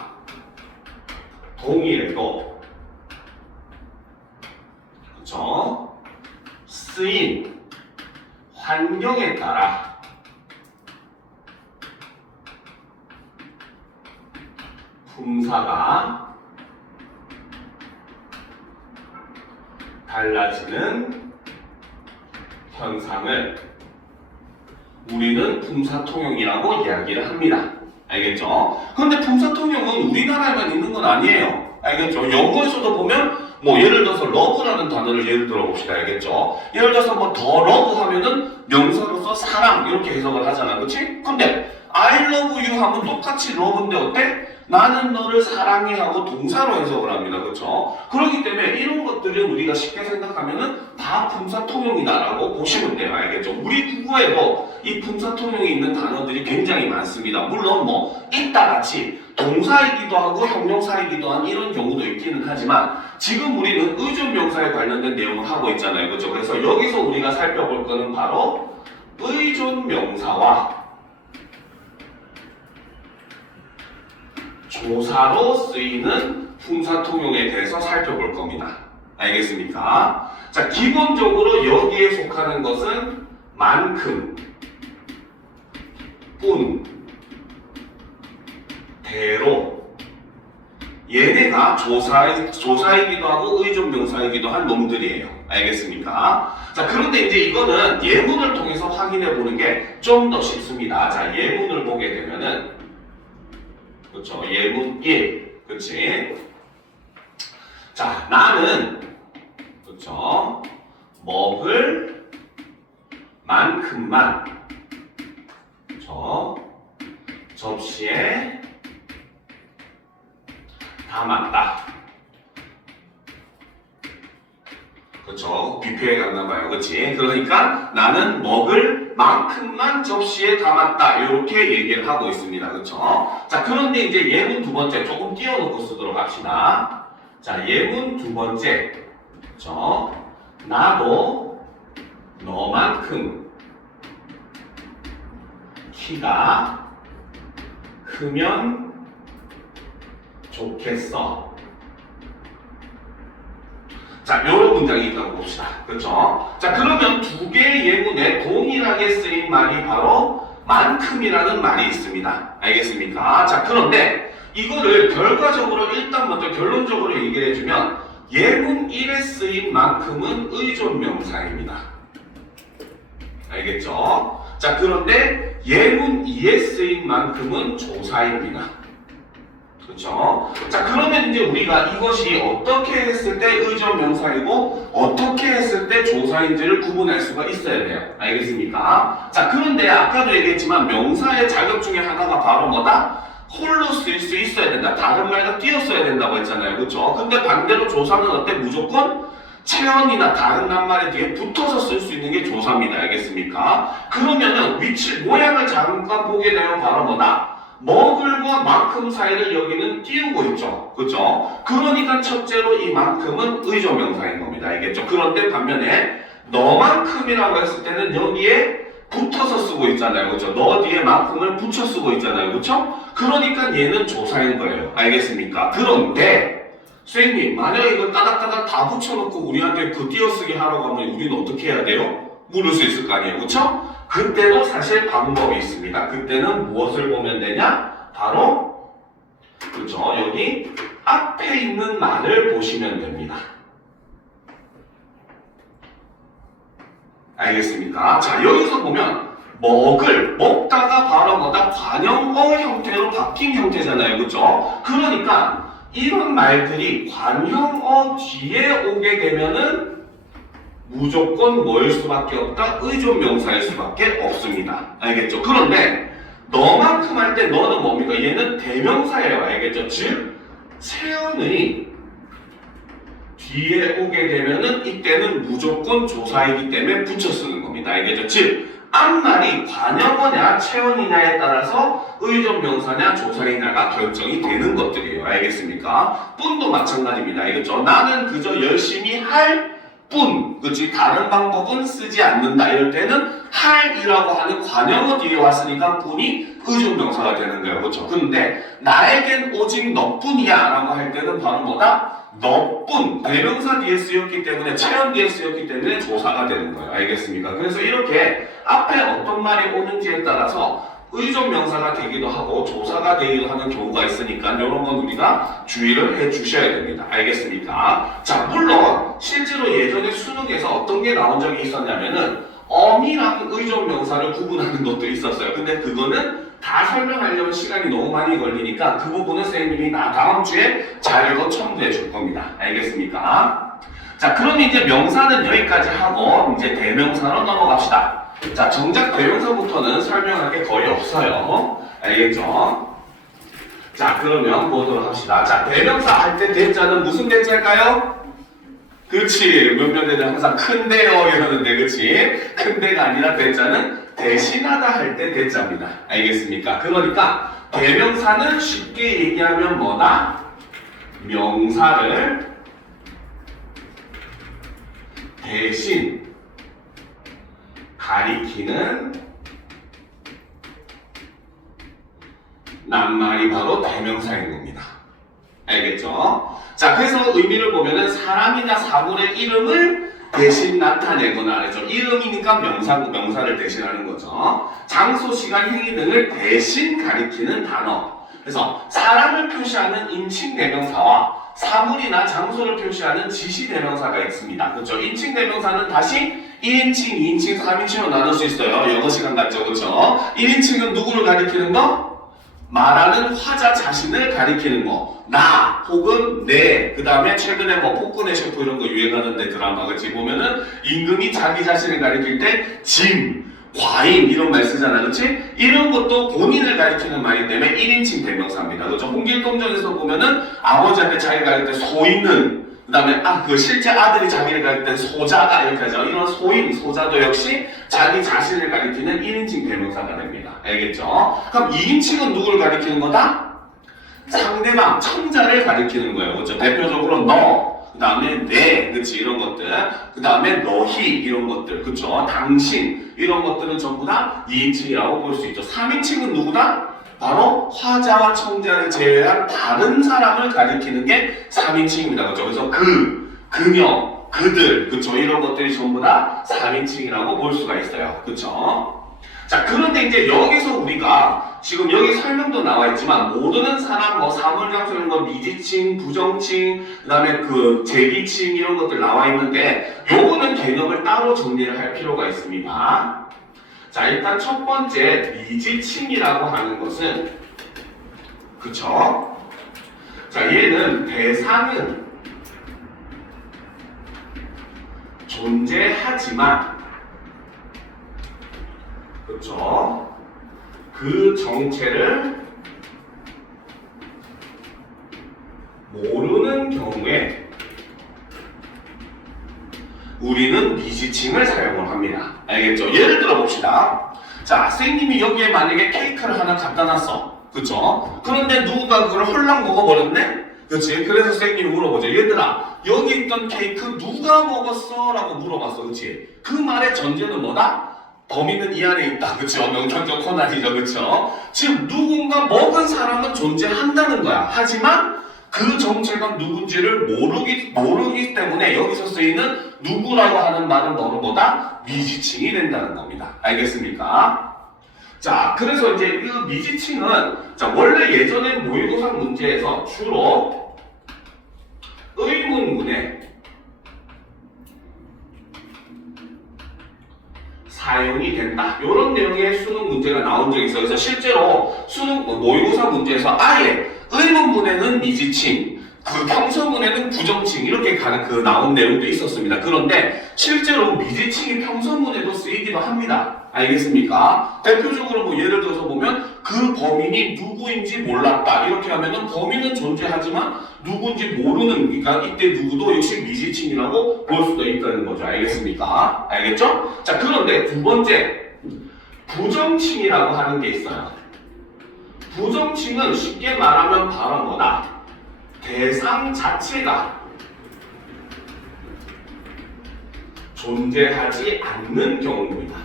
동일해도, 그죠? 쓰인 환경에 따라 품사가 달라지는 현상을 우리는 품사통용이라고 이야기를 합니다. 알겠죠? 그런데 품사통용은 우리나라에만 있는 건 아니에요. 알겠죠? 영어에서도 보면 예를 들어서 love라는 단어를 예를 들어 봅시다. 알겠죠? 예를 들어서 더 love 하면은 명사로서 사랑 이렇게 해석을 하잖아. 그치? 근데 I love you 하면 똑같이 love인데 어때? 나는 너를 사랑해 하고 동사로 해석을 합니다. 그렇죠? 그렇기 때문에 이런 것들은 우리가 쉽게 생각하면은 다 품사통용이다라고 보시면 돼요. 알겠죠? 우리 국어에도 이 품사통용이 있는 단어들이 굉장히 많습니다. 물론 뭐 이따 같이 동사이기도 하고 형용사이기도 한 이런 경우도 있기는 하지만 지금 우리는 의존명사에 관련된 내용을 하고 있잖아요. 그렇죠? 그래서 여기서 우리가 살펴볼 거는 바로 의존명사와 조사로 쓰이는 품사통용에 대해서 살펴볼 겁니다. 알겠습니까? 자, 기본적으로 여기에 속하는 것은 만큼, 뿐, 대로 얘네가 조사이기도 하고 의존명사이기도 한 놈들이에요. 알겠습니까? 자, 그런데 이제 이거는 예문을 통해서 확인해 보는 게 좀 더 쉽습니다. 자, 예문을 보게 되면은 그렇죠. 예문 1. 그렇지? 자, 나는 그렇죠. 먹을 만큼만 그렇죠. 접시에 담았다. 그렇죠. 뷔페에 갔나봐요. 그렇지? 그러니까 나는 먹을 만큼만 접시에 담았다. 이렇게 얘기를 하고 있습니다. 그렇죠? 자, 그런데 이제 예문 두 번째 조금 띄워놓고 쓰도록 합시다. 자, 예문 두 번째. 그렇죠? 나도 너만큼 키가 크면 좋겠어. 자, 이런 문장이 있다고 봅시다. 그렇죠? 자, 그러면 두 개의 예문에 동일하게 쓰인 말이 바로 만큼이라는 말이 있습니다. 알겠습니까? 자, 그런데 이거를 결과적으로 일단 먼저 결론적으로 얘기를 해주면 예문 1에 쓰인 만큼은 의존명사입니다. 알겠죠? 자, 그런데 예문 2에 쓰인 만큼은 조사입니다. 그렇죠? 자, 그러면 이제 우리가 이것이 어떻게 했을 때 의존명사이고 어떻게 했을 때 조사인지를 구분할 수가 있어야 돼요. 알겠습니까? 자, 그런데 아까도 얘기했지만 명사의 자격 중에 하나가 바로 뭐다? 홀로 쓸 수 있어야 된다. 다른 말과 띄었어야 된다고 했잖아요. 그렇죠? 근데 반대로 조사는 어때? 무조건 체언이나 다른 낱말에 뒤에 붙어서 쓸 수 있는 게 조사입니다. 알겠습니까? 그러면은 위치, 모양을 잠깐 보게 되면 바로 뭐다? 먹을과 만큼 사이를 여기는 띄우고 있죠. 그렇죠? 그러니까 첫째로 이 만큼은 의존명사인 겁니다. 알겠죠? 그런데 반면에 너만큼이라고 했을 때는 여기에 붙어서 쓰고 있잖아요. 그렇죠? 너 뒤에 만큼을 붙여 쓰고 있잖아요. 그렇죠? 그러니까 얘는 조사인 거예요. 알겠습니까? 그런데 선생님, 만약에 이거 따닥따닥 다 붙여놓고 우리한테 그 띄어쓰기 하라고 하면 우리는 어떻게 해야 돼요? 물을 수 있을 거 아니에요. 그렇죠? 그때도 사실 방법이 있습니다. 그때는 무엇을 보면 되냐? 바로 그렇죠. 여기 앞에 있는 말을 보시면 됩니다. 알겠습니까? 자, 여기서 보면 먹다가 바로 뭐다? 관형어 형태로 바뀐 형태잖아요. 그렇죠? 그러니까 이런 말들이 관형어 뒤에 오게 되면은 무조건 뭐일 수밖에 없다? 의존명사일 수밖에 없습니다. 알겠죠? 그런데 너만큼 할 때 너는 뭡니까? 얘는 대명사예요. 알겠죠? 즉 체언이 뒤에 오게 되면은 이때는 무조건 조사이기 때문에 붙여 쓰는 겁니다. 알겠죠? 즉 앞말이 관형어냐 체언이냐에 따라서 의존명사냐 조사이냐가 결정이 되는 것들이에요. 알겠습니까? 뿐도 마찬가지입니다. 알겠죠? 나는 그저 열심히 할 뿐, 그치? 다른 방법은 쓰지 않는다. 이럴 때는 할이라고 하는 관형어 뒤에 왔으니까 뿐이 의존명사가 되는 거예요. 그렇죠? 근데 나에겐 오직 너뿐이야 라고 할 때는 바로 뭐다? 너뿐, 대명사 뒤에 쓰였기 때문에 체언 뒤에 쓰였기 때문에 조사가 되는 거예요. 알겠습니까? 그래서 이렇게 앞에 어떤 말이 오는지에 따라서 의존명사가 되기도 하고 조사가 되기도 하는 경우가 있으니까 이런 건 우리가 주의를 해 주셔야 됩니다. 알겠습니까? 자, 물론 실제로 예전에 수능에서 어떤 게 나온 적이 있었냐면은 어미랑 의존명사를 구분하는 것도 있었어요. 근데 그거는 다 설명하려면 시간이 너무 많이 걸리니까 그 부분은 선생님이 다음 주에 자료로 첨부해 줄 겁니다. 알겠습니까? 자, 그럼 이제 명사는 여기까지 하고 이제 대명사로 넘어갑시다. 자, 정작 대명사부터는 설명할 게 거의 없어요. 알겠죠? 자, 그러면 보도록 합시다. 자, 대명사 할 때 대자는 무슨 대자일까요? 그렇지. 몇몇 애들 항상 큰데요 이러는데, 그렇지? 큰데가 아니라 대자는 대신하다 할 때 대자입니다. 알겠습니까? 그러니까 대명사는 쉽게 얘기하면 뭐다? 명사를 대신 가리키는 낱말이 바로 대명사인 겁니다. 알겠죠? 자, 그래서 의미를 보면은 사람이나 사물의 이름을 대신 나타내거나, 알죠? 이름이니까 명사를 대신하는 거죠. 장소, 시간, 행위 등을 대신 가리키는 단어. 그래서 사람을 표시하는 인칭 대명사와 사물이나 장소를 표시하는 지시 대명사가 있습니다. 그렇죠? 인칭 대명사는 다시 1인칭, 2인칭, 3인칭으로 나눌 수 있어요. 영어 시간 같죠? 그렇죠? 1인칭은 누구를 가리키는 거? 말하는 화자 자신을 가리키는 거. 나 혹은 내. 그 다음에 최근에 뭐 폭군의 셰프 이런 거 유행하는데 드라마 그치 보면은 임금이 자기 자신을 가리킬 때 짐, 과인 이런 말 쓰잖아. 그치? 이런 것도 본인을 가리키는 말이기 때문에 1인칭 대명사입니다. 그죠? 홍길동전에서 보면은 아버지한테 자기를 가릴 때 소인은, 그 다음에 그 실제 아들이 자기를 가릴 때 소자가 이렇게 하죠. 이런 소인, 소자도 역시 자기 자신을 가리키는 1인칭 대명사가 됩니다. 알겠죠? 그럼 2인칭은 누구를 가리키는 거다? 상대방, 청자를 가리키는 거예요. 그렇죠? 대표적으로 너, 그 다음에 내, 그치? 이런 것들. 그 다음에 너희, 이런 것들. 그쵸? 당신, 이런 것들은 전부 다 2인칭이라고 볼 수 있죠. 3인칭은 누구다? 바로 화자와 청자를 제외한 다른 사람을 가리키는 게 3인칭입니다. 그렇죠? 그래서 그녀, 그들, 그쵸? 이런 것들이 전부 다 3인칭이라고 볼 수가 있어요. 그쵸? 자, 그런데 이제 여기서 우리가 지금 여기 설명도 나와 있지만 모르는 사람, 뭐 사물, 장소 이런 거 미지칭, 부정칭, 그 다음에 제기칭 이런 것들 나와 있는데 요거는 개념을 따로 정리를 할 필요가 있습니다. 자, 일단 첫 번째 미지칭이라고 하는 것은, 그쵸? 자, 얘는 대상은 존재하지만, 그쵸? 그 정체를 모르는 경우에 우리는 미지칭을 사용을 합니다. 알겠죠? 예를 들어 봅시다. 자, 선생님이 여기에 만약에 케이크를 하나 갖다 놨어. 그쵸? 그런데 누군가 그걸 헐랑 먹어버렸네? 그치? 그래서 선생님이 물어보죠. 얘들아, 여기 있던 케이크 누가 먹었어? 라고 물어봤어. 그치? 그 말의 전제는 뭐다? 범인은 이 안에 있다. 그쵸? 명탐정 코난이죠. 그쵸? 지금 누군가 먹은 사람은 존재한다는 거야. 하지만 그 정체가 누군지를 모르기 때문에 여기서 쓰이는 누구라고 하는 말은 뭐다? 미지칭이 된다는 겁니다. 알겠습니까? 자, 그래서 이제 이 미지칭은, 자, 원래 예전에 모의고사 문제에서 주로 의문문에 사용이 된다. 이런 내용의 수능 문제가 나온 적이 있어요. 그래서 실제로 수능 모의고사 문제에서 아예 의문문에는 미지칭, 평서문에는 부정칭 이렇게 나온 내용도 있었습니다. 그런데 실제로 미지칭이 평서문에도 쓰이기도 합니다. 알겠습니까? 대표적으로 뭐 예를 들어서 보면 그 범인이 누구인지 몰랐다 이렇게 하면은 범인은 존재하지만 누군지 모르는, 그러니까 이때 누구도 역시 미지칭이라고 볼 수도 있다는 거죠. 알겠습니까? 알겠죠? 자, 그런데 두 번째 부정칭이라고 하는 게 있어요. 부정칭은 쉽게 말하면 바로 뭐다? 대상 자체가 존재하지 않는 경우입니다.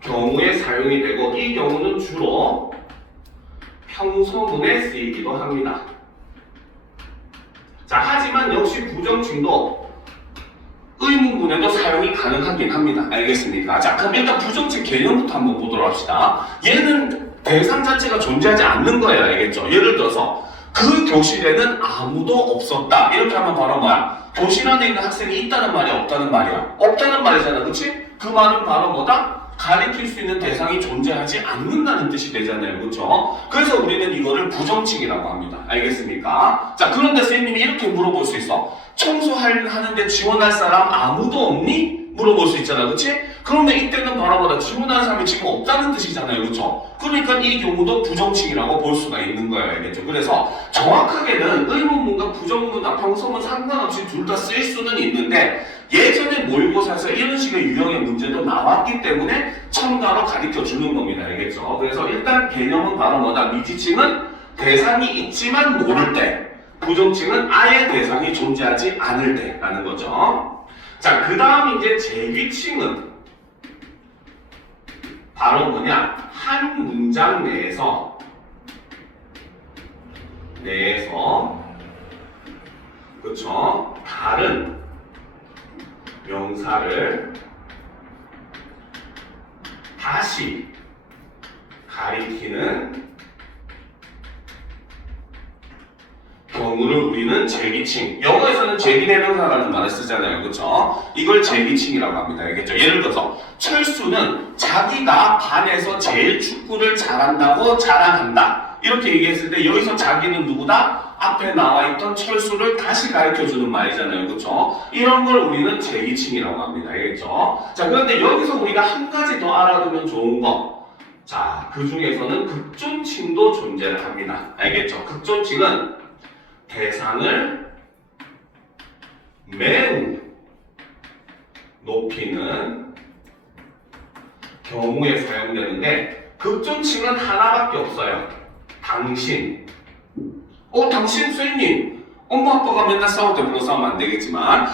경우에 사용이 되고 이 경우는 주로 평서문에 쓰이기도 합니다. 자, 하지만 역시 부정칭도 의문문에도 사용이 가능하긴 합니다. 알겠습니까? 자, 그럼 일단 부정칭 개념부터 한번 보도록 합시다. 얘는 대상 자체가 존재하지 않는 거예요. 알겠죠? 예를 들어서 그 교실에는 아무도 없었다. 이렇게 하면 바로 뭐야? 교실 안에 있는 학생이 있다는 말이야? 없다는 말이야? 없다는 말이잖아. 그치? 그 말은 바로 뭐다? 가리킬 수 있는 대상이 존재하지 않는다는 뜻이 되잖아요. 그렇죠? 그래서 우리는 이거를 부정칭이라고 합니다. 알겠습니까? 자, 그런데 선생님이 이렇게 물어볼 수 있어. 청소하는데 지원할 사람 아무도 없니? 물어볼 수 있잖아, 그치? 그러면 이때는 바로 뭐다? 질문하는 사람이 지금 없다는 뜻이잖아요, 그쵸? 그러니까 이 경우도 부정칭이라고 볼 수가 있는 거예요, 알겠죠? 그래서 정확하게는 의문문과 부정문과 평서문 상관없이 둘 다 쓸 수는 있는데 예전에 모의고사에서 이런 식의 유형의 문제도 나왔기 때문에 첨가로 가르쳐 주는 겁니다, 알겠죠? 그래서 일단 개념은 바로 뭐다? 미지칭은 대상이 있지만 모를 때, 부정칭은 아예 대상이 존재하지 않을 때라는 거죠. 자, 그 다음 이제 제귀칭은 바로 뭐냐? 한 문장 내에서 그쵸? 다른 명사를 다시 가리키는 경우를 우리는 제기칭, 영어에서는 제기대명사라는 말을 쓰잖아요, 그렇죠? 이걸 제기칭이라고 합니다, 알겠죠? 예를 들어서 철수는 자기가 반에서 제일 축구를 잘한다고 자랑한다 이렇게 얘기했을 때 여기서 자기는 누구다? 앞에 나와있던 철수를 다시 가르쳐주는 말이잖아요, 그렇죠? 이런 걸 우리는 제기칭이라고 합니다, 알겠죠? 자, 그런데 여기서 우리가 한 가지 더 알아두면 좋은 거, 자, 그 중에서는 극존칭도 존재를 합니다, 알겠죠? 극존칭은 대상을 매우 높이는 경우에 사용되는데 극존칭은 하나밖에 없어요. 당신. 당신 쌤님. 엄마 아빠가 맨날 싸울 때 물론 싸우면 안 되겠지만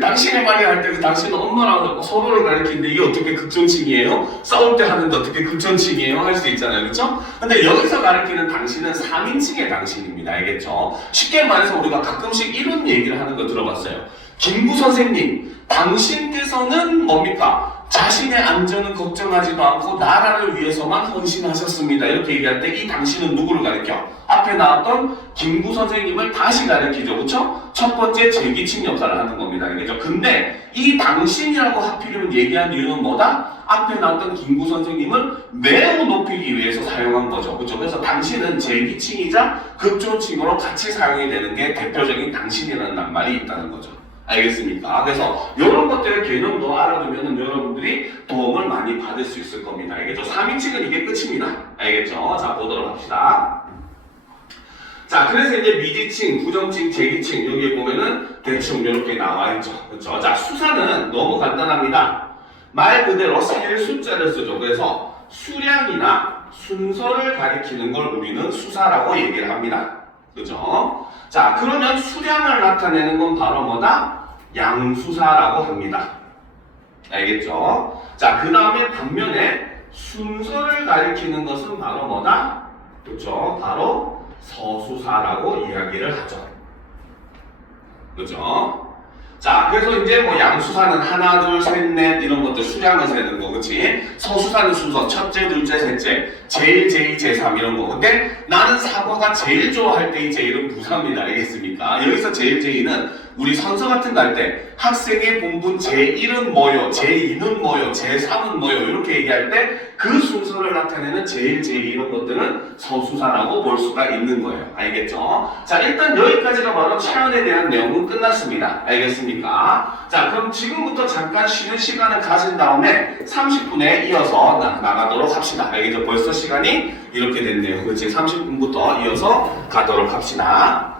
당신의 말이 할 때 그 당신은 엄마랑 서로를 가리키는데 이게 어떻게 극존칭이에요? 싸울 때 하는데 어떻게 극존칭이에요? 할 수 있잖아요, 그렇죠? 근데 여기서 가리키는 당신은 3인칭의 당신입니다, 알겠죠? 쉽게 말해서 우리가 가끔씩 이런 얘기를 하는 거 들어봤어요. 김구 선생님, 당신께서는 뭡니까? 자신의 안전은 걱정하지도 않고 나라를 위해서만 헌신하셨습니다. 이렇게 얘기할 때 이 당신은 누구를 가리켜? 앞에 나왔던 김구 선생님을 다시 가리키죠, 그렇죠? 첫 번째 제기칭 역할을 하는 겁니다, 알겠죠? 근데 이 당신이라고 하필이면 얘기한 이유는 뭐다? 앞에 나왔던 김구 선생님을 매우 높이기 위해서 사용한 거죠, 그렇죠? 그래서 당신은 제기칭이자 극존칭으로 같이 사용이 되는 게 대표적인 당신이라는 낱말이 있다는 거죠. 알겠습니까? 그래서 이런 것들의 개념도 알아두면 여러분들이 도움을 많이 받을 수 있을 겁니다. 알겠죠? 3인칭은 이게 끝입니다. 알겠죠? 자, 보도록 합시다. 자, 그래서 이제 미지칭, 부정칭, 제기칭 여기 보면은 대충 이렇게 나와 있죠. 그렇죠? 자, 수사는 너무 간단합니다. 말 그대로 셀 숫자를 쓰죠. 그래서 수량이나 순서를 가리키는 걸 우리는 수사라고 얘기를 합니다. 그죠? 자, 그러면 수량을 나타내는 건 바로 뭐다? 양수사라고 합니다. 알겠죠? 자, 그 다음에 반면에 순서를 가리키는 것은 바로 뭐다? 그죠? 바로 서수사라고 이야기를 하죠. 그죠? 자, 그래서 이제 뭐 양수사는 하나, 둘, 셋, 넷 이런 것들 수량을 세는 거, 그치? 서수사는 순서, 첫째, 둘째, 셋째, 제일, 제2, 제3 이런 거. 근데 나는 사과가 제일 좋아할 때 이 제일은 부사입니다. 알겠습니까? 여기서 제일, 제2는 우리 선서 같은 거 할 때 학생의 본분 제1은 뭐요, 제2는 뭐요, 제3은 뭐요 이렇게 얘기할 때 그 순서를 나타내는 제일, 제2 이런 것들은 서수사라고 볼 수가 있는 거예요. 알겠죠? 자, 일단 여기까지가 바로 차연에 대한 내용은 끝났습니다. 알겠습니까? 자, 그럼 지금부터 잠깐 쉬는 시간을 가진 다음에 30분에 이어서 나가도록 합시다. 알겠죠? 벌써 시간이 이렇게 됐네요. 그렇지? 30분부터 이어서 가도록 합시다.